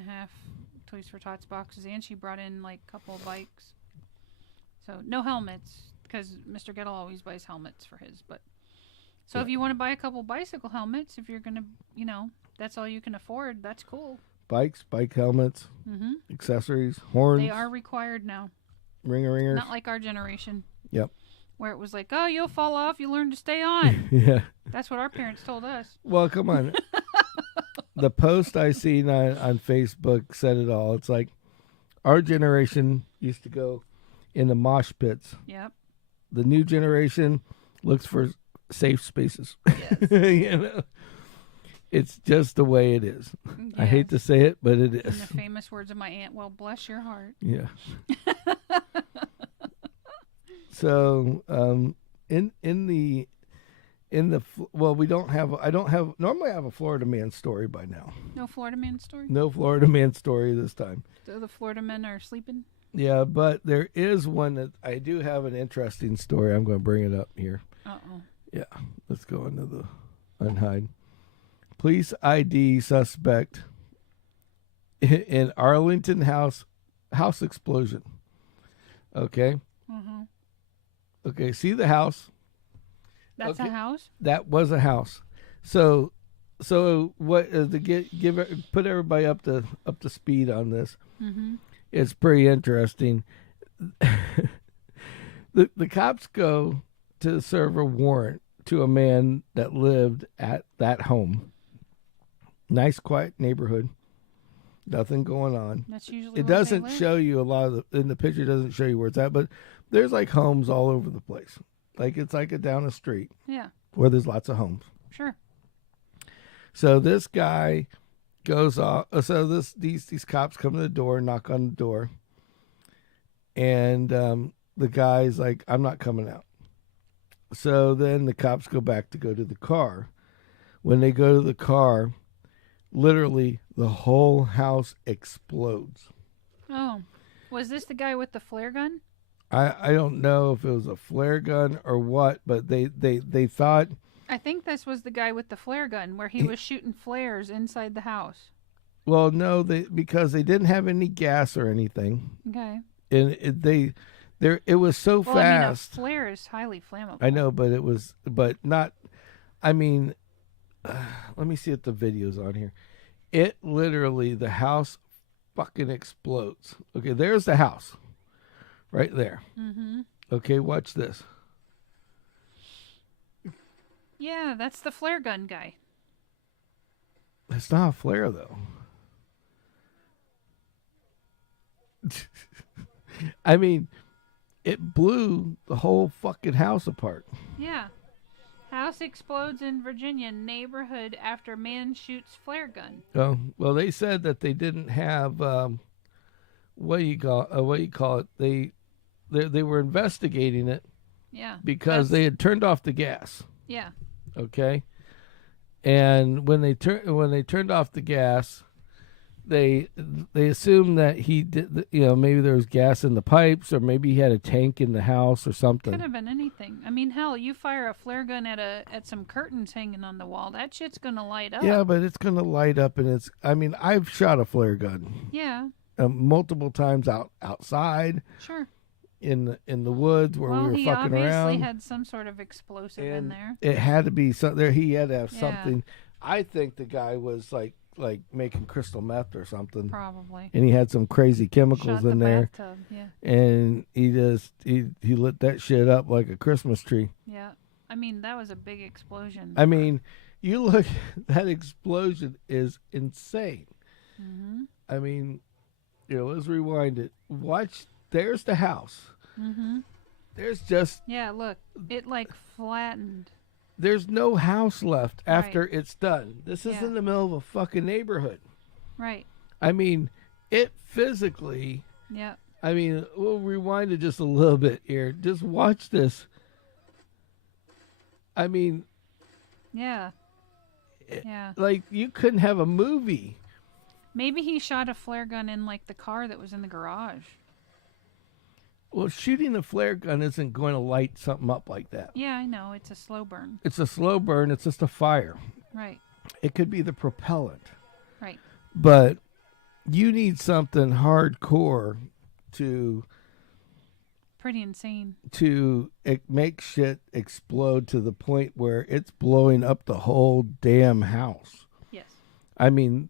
Toys for Tots boxes, and she brought in like a couple of bikes. So no helmets, because Mr. Gettle always buys helmets for his. But so if you want to buy a couple bicycle helmets, if you're gonna, that's all you can afford. That's cool. Bike helmets, accessories, horns. They are required now. Ringers. Not like our generation. Yep. Where it was like, oh, you'll fall off. You learn to stay on. Yeah. That's what our parents told us. Well, come on. The post I seen on Facebook said it all. It's like our generation used to go in the mosh pits. Yep. The new generation looks for safe spaces. Yes. It's just the way it is. Yes. I hate to say it, but it is. In the famous words of my aunt, well, bless your heart. Yeah. So, normally I have a Florida man story by now. No Florida man story? No Florida man story this time. So the Florida men are sleeping? Yeah, but there is one that I do have an interesting story. I'm going to bring it up here. Uh-oh. Yeah, let's go into the unhide. Police ID suspect in Arlington house explosion. Okay. Mm-hmm. Okay, see the house. That's okay. a house? That was a house. So what put everybody up to speed on this. Mm-hmm. It's pretty interesting. The cops go to serve a warrant to a man that lived at that home. Nice, quiet neighborhood. Nothing going on. That's usually it doesn't show you a lot of in the picture. Doesn't show you where it's at, but there's like homes all over the place. Like it's like down a street. Yeah. Where there's lots of homes. Sure. So this guy goes off. So these cops come to the door, knock on the door, and the guy's like, "I'm not coming out." So then the cops go to the car. When they go to the car, literally the whole house explodes. Oh, was this the guy with the flare gun? I don't know if it was a flare gun or what, but they thought. I think this was the guy with the flare gun where he was shooting flares inside the house. Well, no, because they didn't have any gas or anything. Okay. And it was so fast. I mean, a flare is highly flammable. I know, but not. I mean, let me see if the video's on here. It literally, the house fucking explodes. Okay, there's the house. Right there. Mm-hmm. Okay, watch this. Yeah, that's the flare gun guy. It's not a flare, though. I mean, it blew the whole fucking house apart. Yeah. House explodes in Virginia neighborhood after man shoots flare gun. Oh, well, they said that they didn't have what do you call it? They were investigating it. Yeah. Because they had turned off the gas. Yeah. Okay. And when they turned off the gas, they assumed that he did. Maybe there was gas in the pipes, or maybe he had a tank in the house or something. Could have been anything. I mean, hell, you fire a flare gun at some curtains hanging on the wall, that shit's gonna light up. Yeah, but it's gonna light up, and it's. I mean, I've shot a flare gun. Yeah. Multiple times outside. Sure. In the woods where we were fucking around. He obviously had some sort of explosive in there. It had to be there. He had to have something. I think the guy was like making crystal meth or something. Probably. And he had some crazy chemicals in there. Bathtub. Yeah. And he lit that shit up like a Christmas tree. Yeah. I mean, that was a big explosion. I mean, you look, that explosion is insane. Mm-hmm. I mean, let's rewind it. Watch. There's the house. Mm-hmm. There's just... Yeah, look. It, flattened. There's no house left after it's done. This is in the middle of a fucking neighborhood. Right. I mean, it physically... Yeah. I mean, we'll rewind it just a little bit here. Just watch this. I mean, yeah. Like, you couldn't have a movie. Maybe he shot a flare gun in, like, the car that was in the garage. Well, shooting a flare gun isn't going to light something up like that. Yeah, I know. It's a slow burn. It's a slow burn. It's just a fire. Right. It could be the propellant. Right. But you need something hardcore to... Pretty insane. To make shit explode to the point where it's blowing up the whole damn house. Yes. I mean,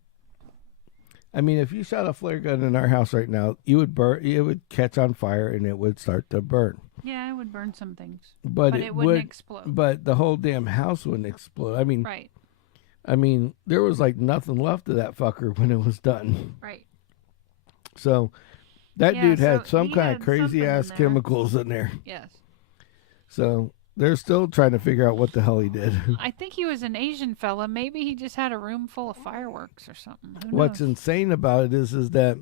if you shot a flare gun in our house right now, you would burn. It would catch on fire and it would start to burn. Yeah, it would burn some things, but it wouldn't explode. But the whole damn house wouldn't explode. I mean, right. I mean, there was like nothing left of that fucker when it was done. Right. So that dude had some kind of crazy ass in chemicals in there. Yes. So they're still trying to figure out what the hell he did. I think he was an Asian fella. Maybe he just had a room full of fireworks or something. What's insane about it is that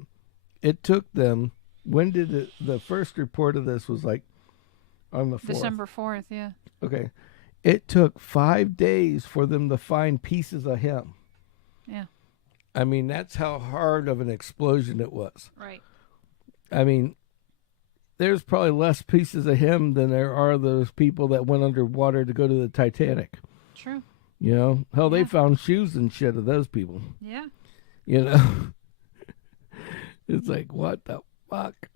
it took them. When did the first report of this was like on the 4th? December 4th, yeah. Okay. It took 5 days for them to find pieces of him. Yeah. I mean, that's how hard of an explosion it was. Right. I mean, there's probably less pieces of him than there are those people that went underwater to go to the Titanic. True. You know? Hell, they found shoes and shit of those people. Yeah. You know? It's like, what the fuck?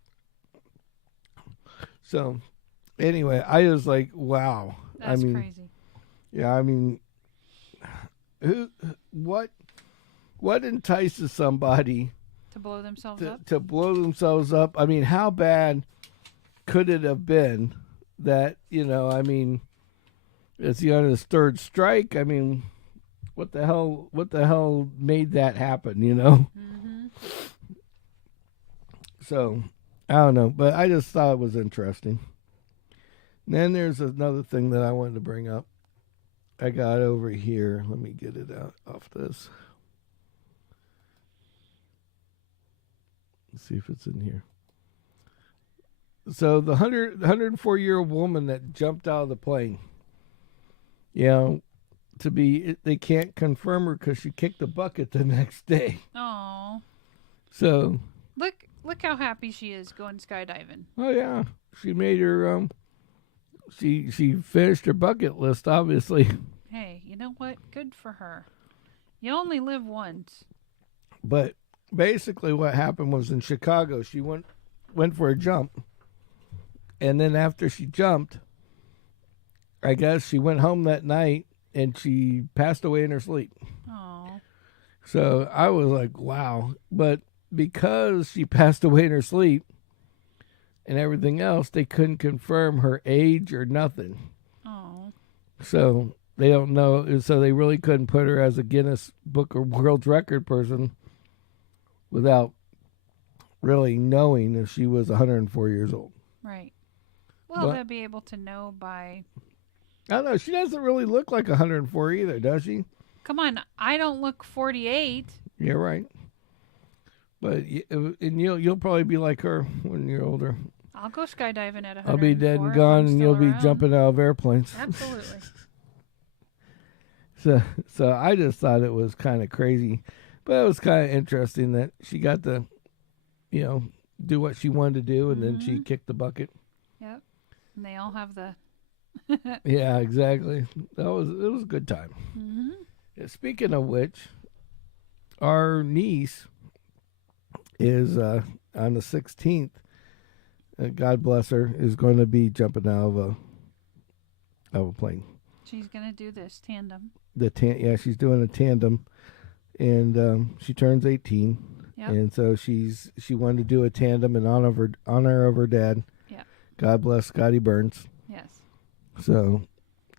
So, anyway, I was like, wow. That's crazy. Yeah, I mean, what entices somebody to blow themselves up? To blow themselves up. I mean, how bad could it have been that, you know, I mean, is he on his third strike? I mean, what the hell made that happen, you know? Mm-hmm. So, I don't know, but I just thought it was interesting. And then there's another thing that I wanted to bring up. I got over here. Let me get it out off this. Let's see if it's in here. So the 104-year-old woman that jumped out of the plane, you know, they can't confirm her because she kicked the bucket the next day. Oh. So. Look how happy she is going skydiving. Oh yeah, she made her. She finished her bucket list, obviously. Hey, you know what? Good for her. You only live once. But basically what happened was in Chicago, she went for a jump. And then after she jumped, I guess she went home that night and she passed away in her sleep. Oh. So I was like, wow. But because she passed away in her sleep and everything else, they couldn't confirm her age or nothing. Oh. So they don't know. So they really couldn't put her as a Guinness Book of World Record person without really knowing if she was 104 years old. Right. Well, they'll be able to know by... I don't know. She doesn't really look like 104 either, does she? Come on. I don't look 48. Yeah, right. But and you'll probably be like her when you're older. I'll go skydiving at 104. I'll be dead and gone, and you'll be jumping out of airplanes. Absolutely. So I just thought it was kind of crazy, but it was kind of interesting that she got to, you know, do what she wanted to do, and then she kicked the bucket. Yep. And they all have the. Yeah, exactly. It was a good time. Mm-hmm. Yeah, speaking of which, our niece is on the 16th. God bless her, is going to be jumping out of a plane. She's going to do this tandem. Yeah, she's doing a tandem, and she turns 18. Yep. And so she wanted to do a tandem in honor of her dad. Yeah. God bless Scotty Burns. Yes. So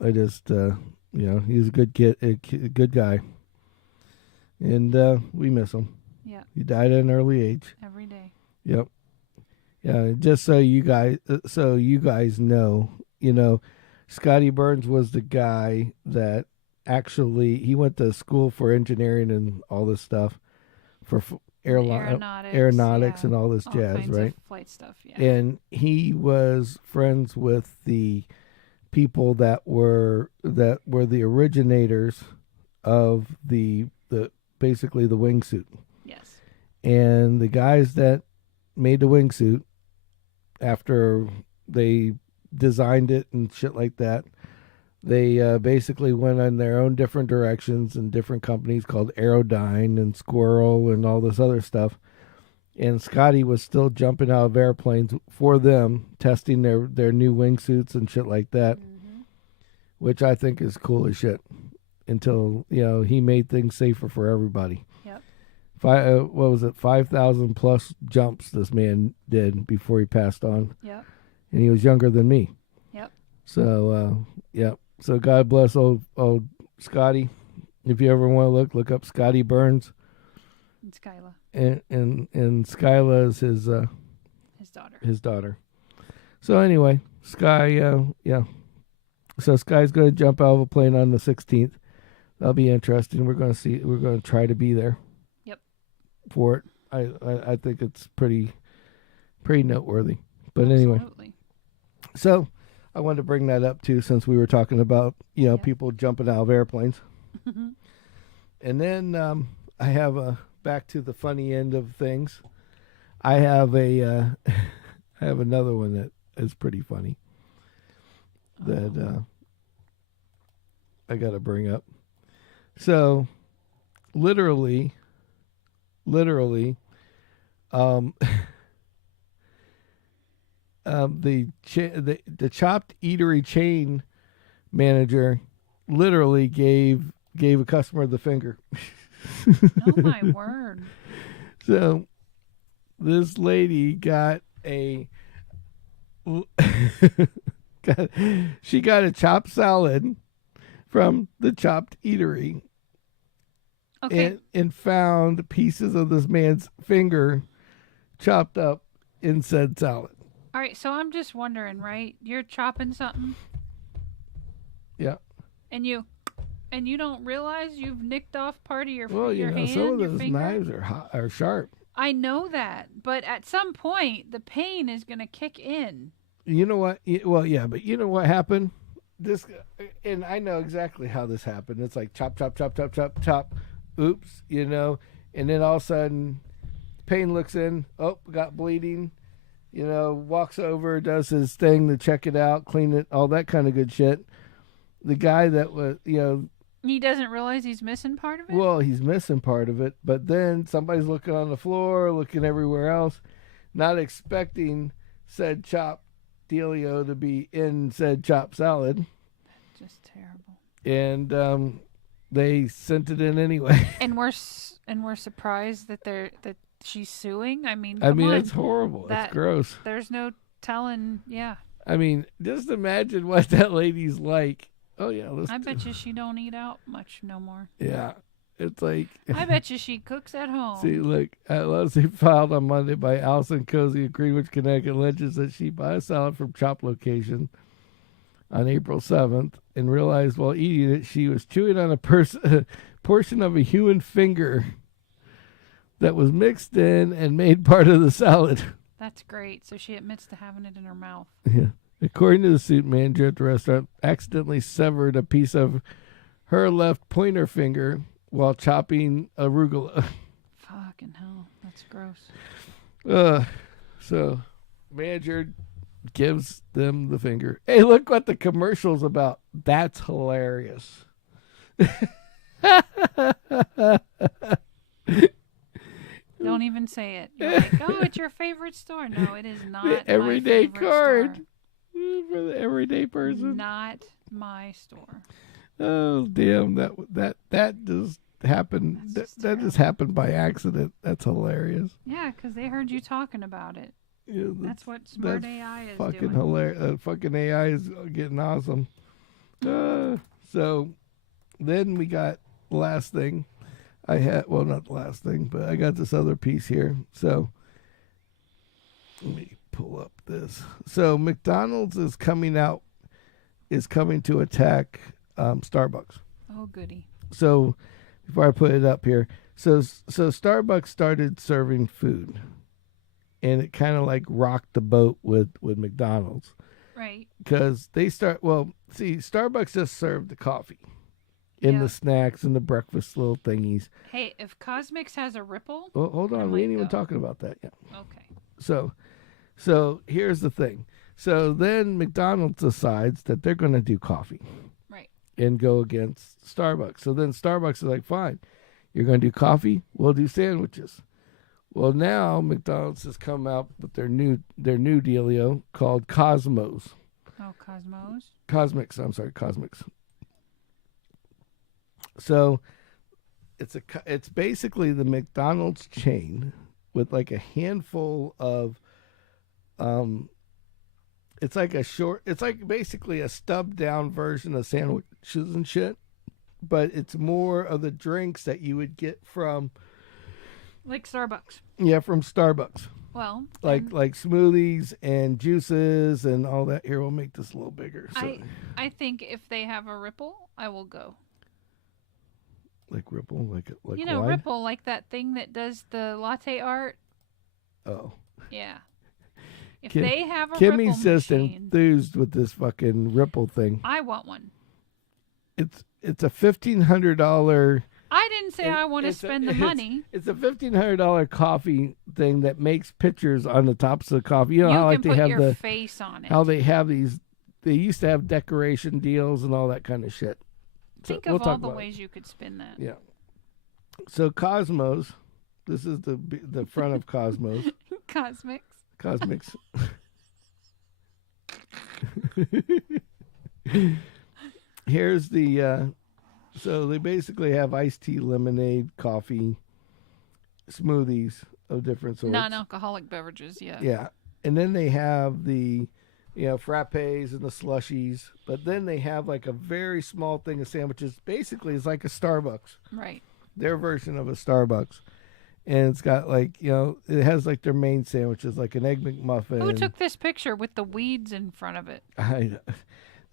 I just he's a good kid, a good guy, and we miss him. Yeah. He died at an early age. Every day. Yep. Yeah. Just so you guys know, you know, Scotty Burns was the guy that actually he went to school for engineering and all this stuff. aeronautics and all this jazz, kinds right? Of flight stuff, yeah. And he was friends with the people that were the originators of the basically the wingsuit. Yes. And the guys that made the wingsuit, after they designed it and shit like that, they basically went in their own different directions and different companies called Aerodyne and Squirrel and all this other stuff. And Scotty was still jumping out of airplanes for them, testing their new wingsuits and shit like that, which I think is cool as shit. Until, he made things safer for everybody. Yep. What was it? 5,000 plus jumps this man did before he passed on. Yep. And he was younger than me. Yep. So, So God bless old Scotty. If you ever want to look up Scotty Burns. And Skyla. And Skyla is his daughter. His daughter. So anyway, Sky, So Sky's going to jump out of a plane on the 16th. That'll be interesting. We're going to try to be there. Yep. For it. I think it's pretty noteworthy. But anyway. Absolutely. So I wanted to bring that up too, since we were talking about, people jumping out of airplanes. And then I have back to the funny end of things. I have I have another one that is pretty funny that I got to bring up. So literally, the Chopped Eatery chain manager literally gave a customer the finger. Oh my word. So this lady got she got a chopped salad from the Chopped Eatery. Okay. And found pieces of this man's finger chopped up in said salad. All right, so I'm just wondering, right? You're chopping something. Yeah. And you don't realize you've nicked off part of your your hand, some of your those finger? knives are sharp. I know that, but at some point the pain is going to kick in. You know what? Well, yeah, but you know what happened? And I know exactly how this happened. It's like chop, chop, chop, chop, chop, chop. Oops, and then all of a sudden, pain looks in. Oh, got bleeding. Walks over, does his thing to check it out, clean it, all that kind of good shit. The guy that was, he doesn't realize he's missing part of it? Well, he's missing part of it, but then somebody's looking on the floor, looking everywhere else, not expecting said chop dealio to be in said chopped salad. That's just terrible. And they sent it in anyway. And we're surprised that she's suing. I mean, it's horrible. It's gross. There's no telling. Yeah. I mean, just imagine what that lady's like. Oh yeah, I bet you she don't eat out much no more. Yeah, it's like. I bet you she cooks at home. See, look, a lawsuit filed on Monday by Allison Cozy of Greenwich, Connecticut, alleges that she bought a salad from Chop location on April 7th and realized while eating it she was chewing on a portion of a human finger that was mixed in and made part of the salad. That's great. So she admits to having it in her mouth. Yeah. According to the suit, manager at the restaurant accidentally severed a piece of her left pointer finger while chopping arugula. Fucking hell. That's gross. So manager gives them the finger. Hey, look what the commercial's about. That's hilarious. Don't even say it. You're like, oh, it's your favorite store. No, it is not. The everyday my card store. for the everyday person. Not my store. Oh damn! That just happened. That just happened by accident. That's hilarious. Yeah, because they heard you talking about it. Yeah, that's what smart AI is fucking doing. Hilarious. Fucking AI is getting awesome. So then we got the last thing. I had, well, not the last thing, but I got this other piece here. So let me pull up this. So McDonald's is coming to attack Starbucks. Oh, goody. So before I put it up here. So Starbucks started serving food, and it kind of like rocked the boat with McDonald's. Right. Because Starbucks just served the coffee and the snacks and the breakfast little thingies. Hey, if Cosmix has a Ripple... Well, hold on. We ain't even talking about that yet. Okay. So here's the thing. So then McDonald's decides that they're going to do coffee. Right. And go against Starbucks. So then Starbucks is like, fine, you're going to do coffee? We'll do sandwiches. Well, now McDonald's has come out with their new dealio called Cosmos. Oh, Cosmos? Cosmix. I'm sorry, Cosmix. So it's basically the McDonald's chain with like a handful of it's like basically a stubbed down version of sandwiches and shit, but it's more of the drinks that you would get from like Starbucks. Yeah, from Starbucks. Well, like smoothies and juices and all that. Here, we'll make this a little bigger. So. I think if they have a Ripple, I will go. Like Ripple, like you know, wine? Ripple, like that thing that does the latte art. Oh. Yeah. If they have a Kimmy's Ripple just machine, enthused with this fucking Ripple thing. I want one. It's a $1,500. I didn't say I want to spend the money. It's a $1,500 coffee thing that makes pictures on the tops of the coffee. You know how like they have your face on it. How they have these. They used to have decoration deals and all that kind of shit. Think of all the ways you could spin that. Yeah. So Cosmos, this is the front of Cosmos. Cosmix. Here's the so they basically have iced tea, lemonade, coffee, smoothies of different sorts. Non-alcoholic beverages, yeah. Yeah. And then they have the frappes and the slushies, but then they have like a very small thing of sandwiches. Basically, it's like a Starbucks. Right. Their version of a Starbucks. And it's got like, it has like their main sandwiches, like an Egg McMuffin. Who took this picture with the weeds in front of it?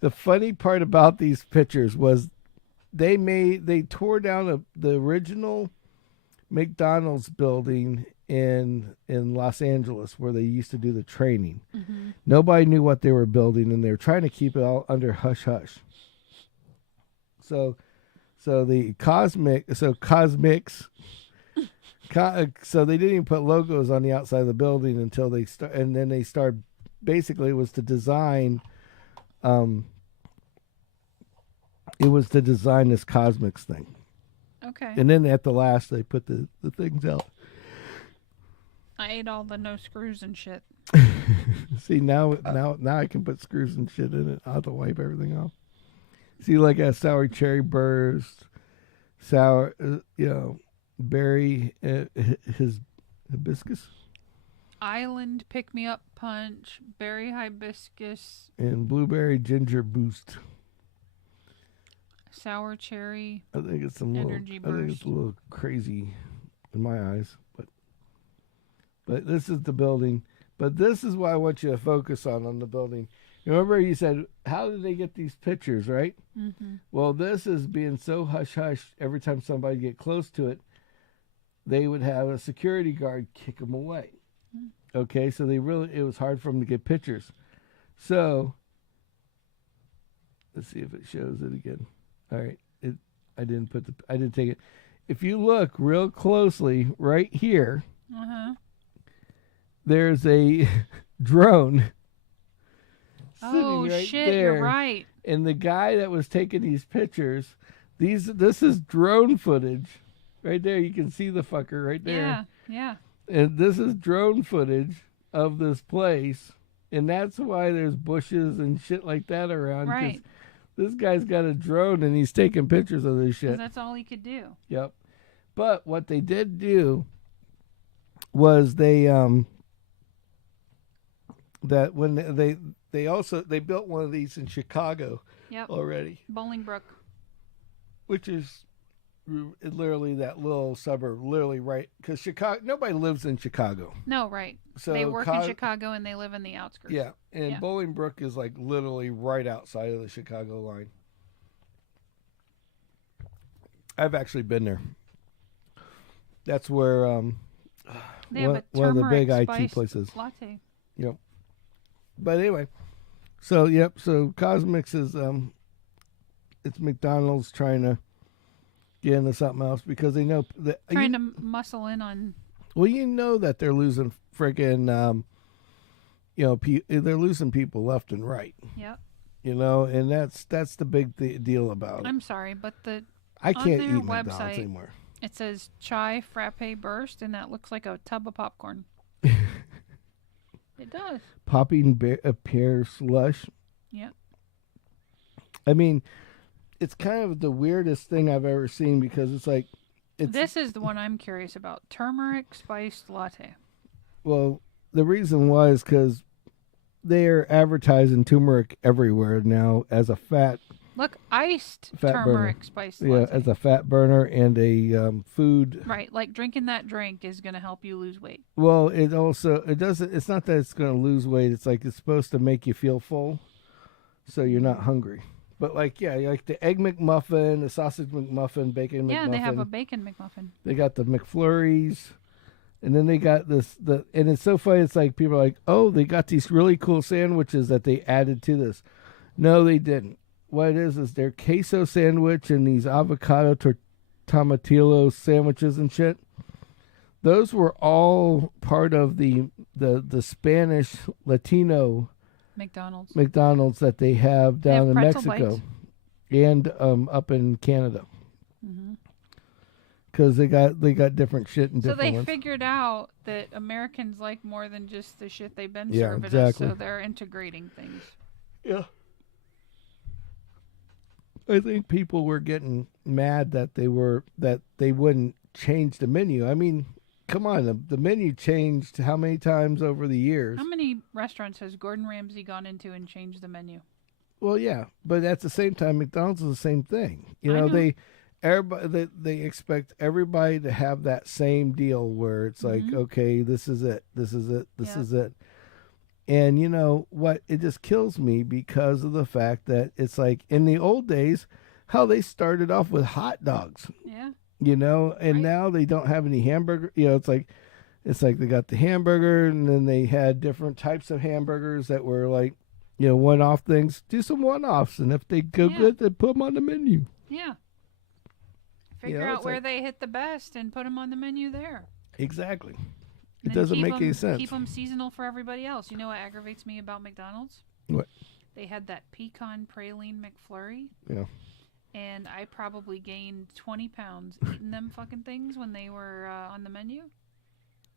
The funny part about these pictures was they tore down the original McDonald's building in Los Angeles where they used to do the training. Mm-hmm. Nobody knew what they were building, and they were trying to keep it all under hush hush. So the Cosmix. So they didn't even put logos on the outside of the building until they start, and then they start. Basically, it was to design. It was to design this Cosmix thing. Okay. And then at the last, they put the things out. I ate all the no screws and shit. See, now I can put screws and shit in it. I'll have to wipe everything off. See, like a sour cherry burst, sour, berry, his hibiscus. Island pick-me-up punch, berry hibiscus. And blueberry ginger boost. Sour cherry. I think it's energy burst. I think it's a little crazy in my eyes, but this is the building. But this is what I want you to focus on the building. Remember, you said, how did they get these pictures, right? Mm-hmm. Well, this is being so hush hush. Every time somebody get close to it, they would have a security guard kick them away. Mm-hmm. Okay, so it was hard for them to get pictures. So let's see if it shows it again. All right, I didn't take it. If you look real closely right here, there's a drone. Oh right shit! there. You're right. And the guy that was taking these pictures, this is drone footage. Right there, you can see the fucker right there. Yeah. And this is drone footage of this place, and that's why there's bushes and shit like that around. Right. This guy's got a drone and he's taking pictures of this shit. That's all he could do. Yep. But what they did do was they that when they built one of these in Chicago already. Bolingbrook. Which is literally that little suburb, literally right, because Chicago, nobody lives in Chicago. No, right. So they work in Chicago and they live in the outskirts. Yeah, and Bolingbrook is like literally right outside of the Chicago line. I've actually been there. That's where They one of the big IT spiced places. Latte. Yep. But anyway, so yep. So Cosmix is it's McDonald's trying to get into something else because they know that Trying to muscle in on. Well, you know that they're losing friggin', they're losing people left and right. Yep. You know, and that's the big deal about it. I'm sorry, but I can't on their eat McDonald's website, anymore. It says chai frappe burst, and that looks like a tub of popcorn. It does. Popping pear slush. Yep. I mean, it's kind of the weirdest thing I've ever seen because it's like... This is the one I'm curious about. Turmeric spiced latte. Well, the reason was because they're advertising turmeric everywhere now as a fat... Look, iced fat turmeric burner. spiced latte. Yeah, as a fat burner and a food. Right, like drinking that drink is going to help you lose weight. Well, it doesn't. It's not that it's going to lose weight. It's like it's supposed to make you feel full, so you're not hungry. But like the egg McMuffin, the sausage McMuffin, bacon McMuffin. Yeah, they have a bacon McMuffin. They got the McFlurries, and then they got and it's so funny. It's like people are like, oh, they got these really cool sandwiches that they added to this. No, they didn't. What it is their queso sandwich and these avocado tomatillo sandwiches and shit. Those were all part of the Spanish Latino McDonald's that they have down in Mexico and up in Canada. Because they got different shit and different ones. So they figured out that Americans like more than just the shit they've been serving exactly. us, so they're integrating things. Yeah. I think people were getting mad that they wouldn't change the menu. I mean, come on, the menu changed how many times over the years? How many restaurants has Gordon Ramsay gone into and changed the menu? Well, yeah, but at the same time, McDonald's is the same thing. You know, they expect everybody to have that same deal where it's like, okay, this is it, this is it, this is it. And you know what? It just kills me because of the fact that it's like in the old days, how they started off with hot dogs. Yeah. You know, and now they don't have any hamburger. You know, it's like they got the hamburger, and then they had different types of hamburgers that were like, you know, one-off things. Do some one-offs, and if they go good, then put them on the menu. Yeah. Figure out where they hit the best and put them on the menu there. Exactly. It doesn't make any sense. Keep them seasonal for everybody else. You know what aggravates me about McDonald's? What? They had that pecan praline McFlurry. Yeah. And I probably gained 20 pounds eating them fucking things when they were on the menu.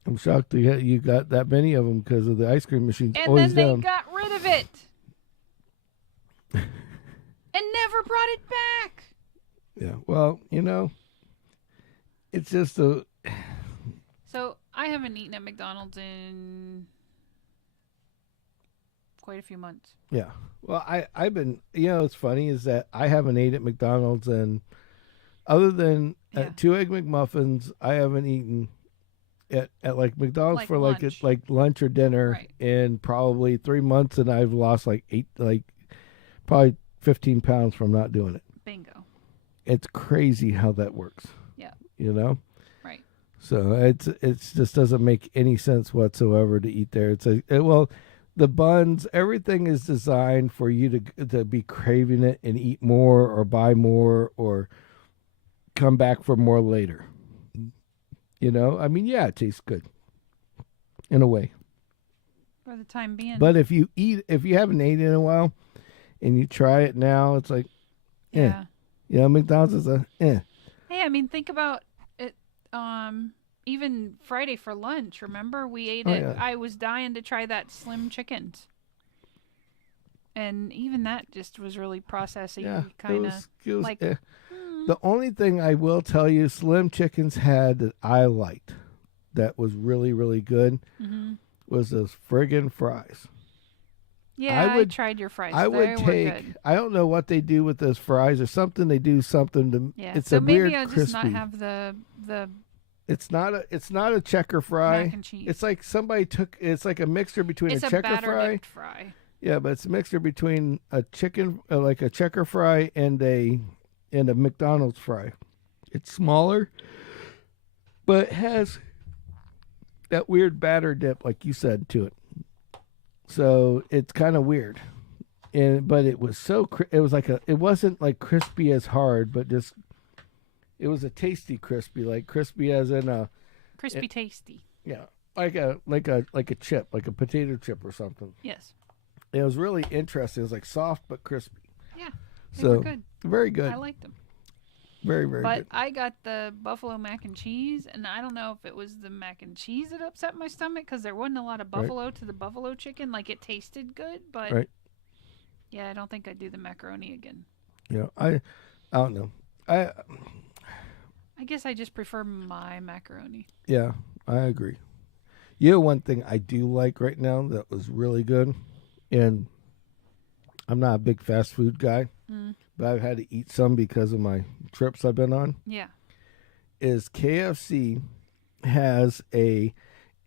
I'm shocked you got that many of them because of the ice cream machines and always then down. They got rid of it. And never brought it back. Yeah. Well, you know, it's just a... So I haven't eaten at McDonald's in quite a few months. Yeah. Well, I've been, you know, what's funny is that I haven't ate at McDonald's, and other than 2 Egg McMuffins, I haven't eaten at like McDonald's for lunch. like lunch or dinner in probably 3 months, and I've lost probably 15 pounds from not doing it. Bingo. It's crazy how that works. Yeah. You know? Right. So it's just doesn't make any sense whatsoever to eat there. The buns, everything is designed for you to be craving it and eat more or buy more or come back for more later. You know? I mean, yeah, it tastes good in a way. For the time being. But if you haven't eaten in a while and you try it now, it's like, yeah. You know, McDonald's is Hey, I mean, think about it. Even Friday for lunch, remember? We ate it. Yeah. I was dying to try that slim chickens. And even that just was really processy. Yeah, kind of like... The only thing I will tell you Slim Chickens had that I liked that was really, really good was those friggin' fries. Yeah, I tried your fries. I don't know what they do with those fries or something. They do something to... Yeah, it's so a maybe weird I'll crispy. just not have the... It's not a checker fry. Mac and cheese. It's like it's like a mixture between a checker fry. Yeah, but it's a mixture between a chicken, like a checker fry and a McDonald's fry. It's smaller, but it has that weird batter dip, like you said, to it. So it's kind of weird. But it was it was like it wasn't like crispy as hard, but just, it was a tasty crispy, like crispy as in a crispy tasty. Yeah, like a chip, like a potato chip or something. Yes. It was really interesting. It was like soft but crispy. Yeah. They were good. Very good. I liked them. Very, very good. But I got the buffalo mac and cheese, and I don't know if it was the mac and cheese that upset my stomach because there wasn't a lot of buffalo to the buffalo chicken. Like, it tasted good, but yeah, I don't think I'd do the macaroni again. Yeah, I don't know. I guess I just prefer my macaroni. Yeah, I agree. You know, one thing I do like right now that was really good, and I'm not a big fast food guy, but I've had to eat some because of my trips I've been on. Yeah. Is KFC has and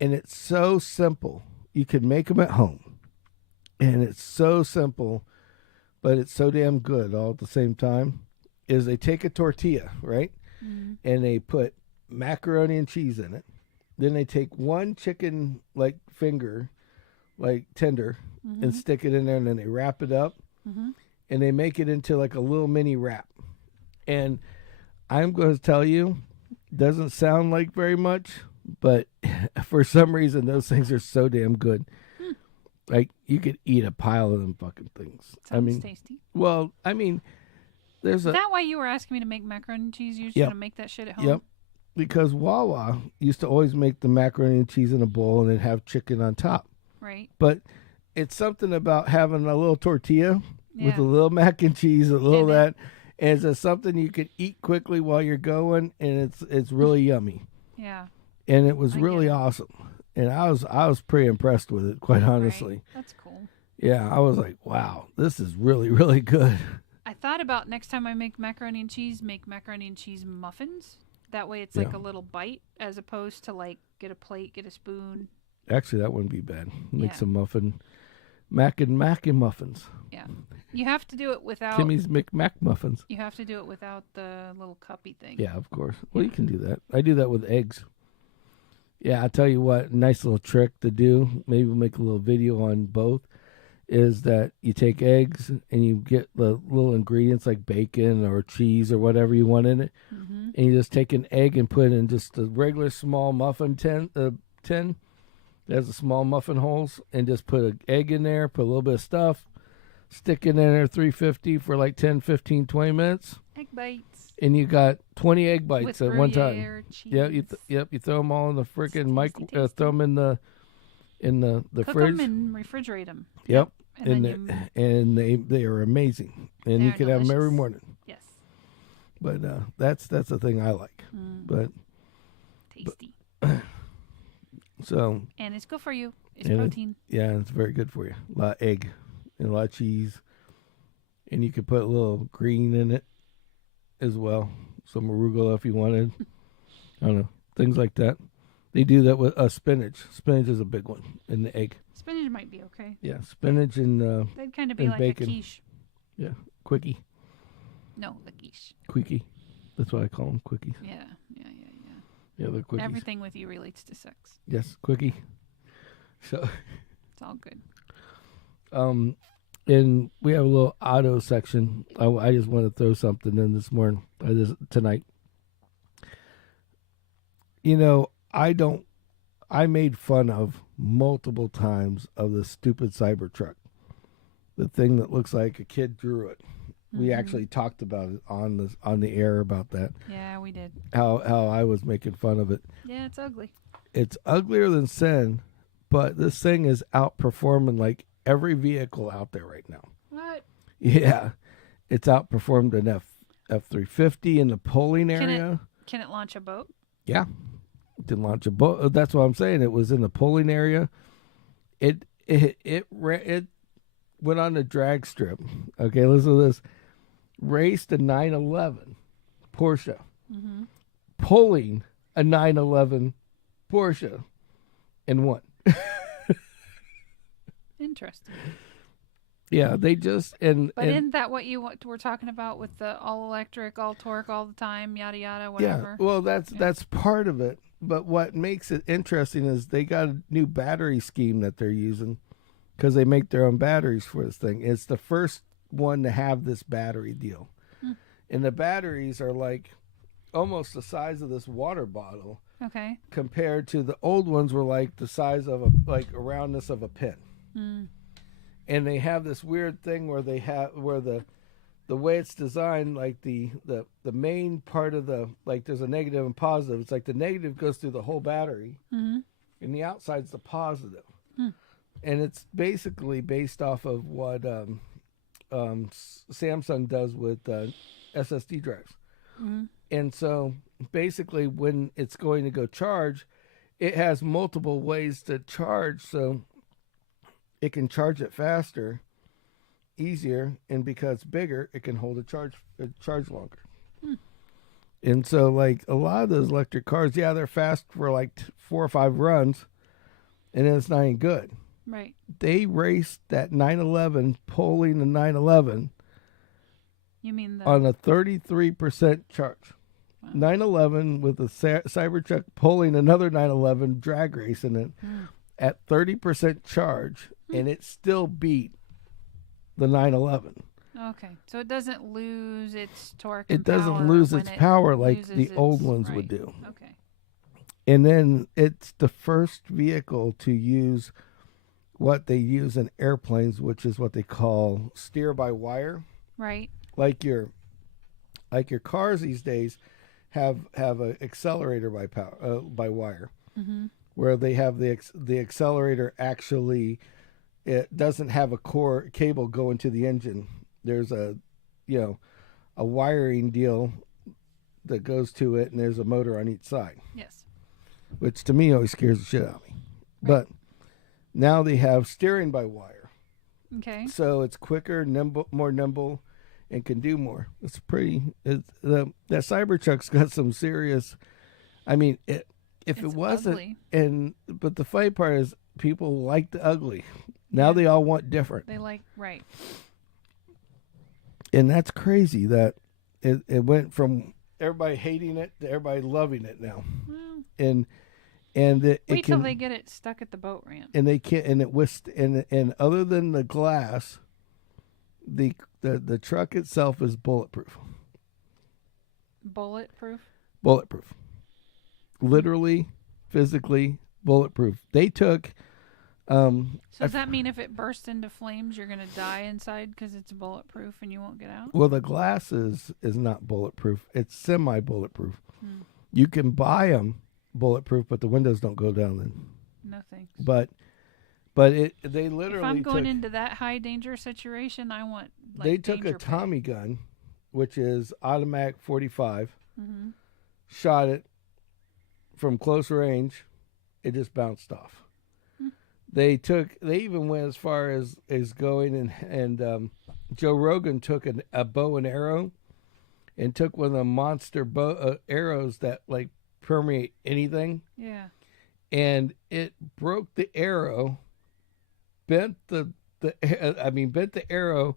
it's so simple. You can make them at home. And it's so simple, but it's so damn good all at the same time. Is they take a tortilla, right? Mm-hmm. And they put macaroni and cheese in it. Then they take one chicken, like, finger, like tender, and stick it in there, and then they wrap it up. Mm-hmm. And they make it into like a little mini wrap. And I'm going to tell you, doesn't sound like very much, but for some reason, those things are so damn good. Like, you could eat a pile of them fucking things. Sounds tasty. Well, I mean, Is that why you were asking me to make macaroni and cheese? You're just going to make that shit at home? Yep. Because Wawa used to always make the macaroni and cheese in a bowl and then have chicken on top. Right. But it's something about having a little tortilla with a little mac and cheese, a little that, and it's just something you could eat quickly while you're going, and it's really yummy. Yeah. And it was really awesome. And I was pretty impressed with it, quite honestly. Right. That's cool. Yeah, I was like, wow, this is really, really good. I thought about next time I make macaroni and cheese, make macaroni and cheese muffins. That way it's like a little bite as opposed to like get a plate, get a spoon. Actually, that wouldn't be bad. Make some mac and muffins. Yeah. You have to do it without... Kimmy's McMac muffins. You have to do it without the little cuppy thing. Yeah, of course. Well, you can do that. I do that with eggs. Yeah, I'll tell you what, nice little trick to do. Maybe we'll make a little video on both. Is that you take eggs and you get the little ingredients like bacon or cheese or whatever you want in it. Mm-hmm. And you just take an egg and put it in just a regular small muffin tin that has the small muffin holes, and just put an egg in there, put a little bit of stuff, stick it in there 350 for like 10, 15, 20 minutes. Egg bites. And you got 20 egg bites at one time. Cheese. Yeah, you throw them all in the freaking throw them in the Cook fridge. Cook them and refrigerate them. Yep. And they are amazing. And you can have them every morning. Yes. But that's the thing I like. But tasty. So. And it's good for you. It's protein. It's very good for you. A lot of egg and a lot of cheese. And you could put a little green in it as well. Some arugula if you wanted. I don't know. Things like that. They do that with spinach. Spinach is a big one in the egg. Spinach might be okay. Yeah, spinach and they'd kind of be like bacon. A quiche. Yeah, quickie. No, a quiche. Quickie. That's what I call them, quickies. Yeah. Yeah, they're quickies. Everything with you relates to sex. Yes, quickie. So it's all good. And we have a little auto section. I just want to throw something in this morning, tonight. You know, I made fun of multiple times of the stupid Cybertruck. The thing that looks like a kid drew it. Mm-hmm. We actually talked about it on the air about that. Yeah, we did. How I was making fun of it. Yeah, it's ugly. It's uglier than sin, but this thing is outperforming like every vehicle out there right now. What? Yeah. It's outperformed an F-350 in the polling area. Can it launch a boat? Yeah. It did launch a boat. That's what I'm saying. It was in the polling area. It went on the drag strip. Okay, listen to this. Raced a 911 Porsche. Mm-hmm. Pulling a 911 Porsche and won. Interesting. Yeah, they just But isn't that what you were talking about with the all electric, all torque, all the time, yada yada, whatever? Yeah, well, that's part of it. But what makes it interesting is they got a new battery scheme that they're using because they make their own batteries for this thing. It's the first one to have this battery deal, and the batteries are like almost the size of this water bottle. Okay. Compared to the old ones were like the size of a roundness of a pin. And they have this weird thing where the way it's designed, like the main part of there's a negative and positive. It's like the negative goes through the whole battery, and the outside's the positive. And it's basically based off of what Samsung does with SSD drives. And so basically when it's going to go charge, it has multiple ways to charge, so it can charge it faster, easier, and because it's bigger, it can hold a charge longer. And so like a lot of those electric cars, yeah, they're fast for like 4 or 5 runs, and then it's not any good. Right. They raced that 911, pulling the 911 You mean on a 33% charge. Wow. 911 with a Cybertruck pulling another 911 drag race in it at 30% charge, and it still beat the 911. Okay, so it doesn't lose its torque. It doesn't lose its power like the old ones would do. Okay. And then it's the first vehicle to use what they use in airplanes, which is what they call steer by wire. Right. Like your cars these days have an accelerator by wire, where they have the accelerator actually, it doesn't have a core cable going to the engine. There's a wiring deal that goes to it, and there's a motor on each side. Yes. Which to me always scares the shit out of me. Right. But now they have steering by wire. Okay. So it's quicker, more nimble, and can do more. It's pretty. That Cybertruck's got some serious. I mean, if it wasn't, ugly. But the funny part is, people like the ugly. Now they all want different. They like right. And that's crazy that it went from everybody hating it to everybody loving it now. Well, wait till they get it stuck at the boat ramp. And they can't. And other than the glass, the truck itself is bulletproof. Bulletproof? Bulletproof. Literally, physically bulletproof. They took. So does that mean if it bursts into flames, you're going to die inside because it's bulletproof and you won't get out? Well, the glass is not bulletproof. It's semi-bulletproof. You can buy them bulletproof, but the windows don't go down then. No thanks. But they literally. If I'm going into that high danger situation, I want. Like, they took a Tommy gun, which is automatic 45, shot it from close range. It just bounced off. They even went as far as going and Joe Rogan took a bow and arrow, and took one of the monster arrows that like permeate anything. Yeah. And it broke the arrow, bent the arrow,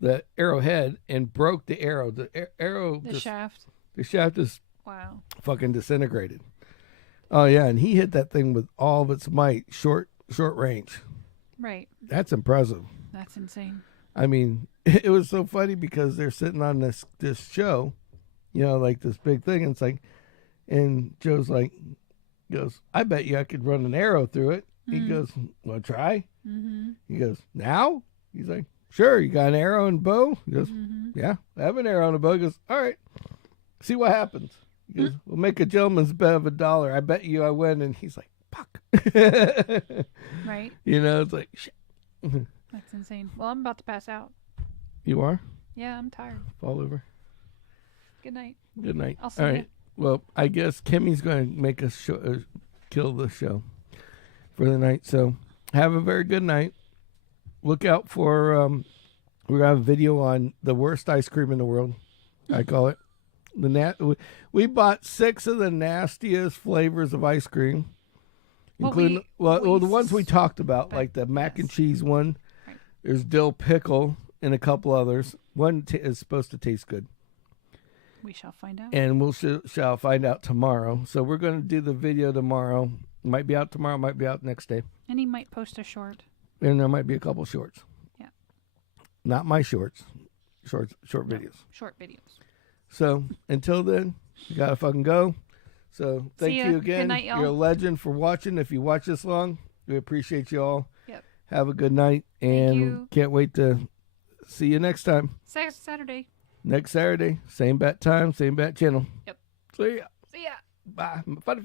the arrowhead, and broke the arrow. The shaft. The shaft is wow. Fucking disintegrated. Oh yeah, and he hit that thing with all of its might, short range. Right. That's impressive. That's insane. I mean, it was so funny because they're sitting on this show, like this big thing, and it's like, and Joe's like, goes, I bet you I could run an arrow through it. He goes, well, try. He goes, now? He's like, sure. You got an arrow and bow? He goes, yeah, I have an arrow and a bow. He goes, all right, see what happens. He goes, we'll make a gentleman's bet of $1. I bet you I win. And he's like, fuck. Right. It's like, shit. That's insane. Well, I'm about to pass out. You are? Yeah, I'm tired. Fall over. Good night. Good night. I'll see all right. you. Well, I guess Kimmy's going to make us kill the show for the night. So have a very good night. Look out for, we're going to have a video on the worst ice cream in the world. I call it. We bought 6 of the nastiest flavors of ice cream, including the ones we talked about, like the mac and cheese one. Right. There's dill pickle and a couple others. One is supposed to taste good. We shall find out. And we'll shall find out tomorrow. So we're going to do the video tomorrow. Might be out tomorrow, might be out next day. And he might post a short. And there might be a couple shorts. Yeah. Not my shorts. Short videos. Short videos. So until then, you got to fucking go. So thank you again. Good night, y'all. You're a legend for watching. If you watch this long, we appreciate you all. Yep. Have a good night. And can't wait to see you next time. Saturday. Next Saturday. Same bat time, same bat channel. Yep. See ya. See ya. Bye. Fun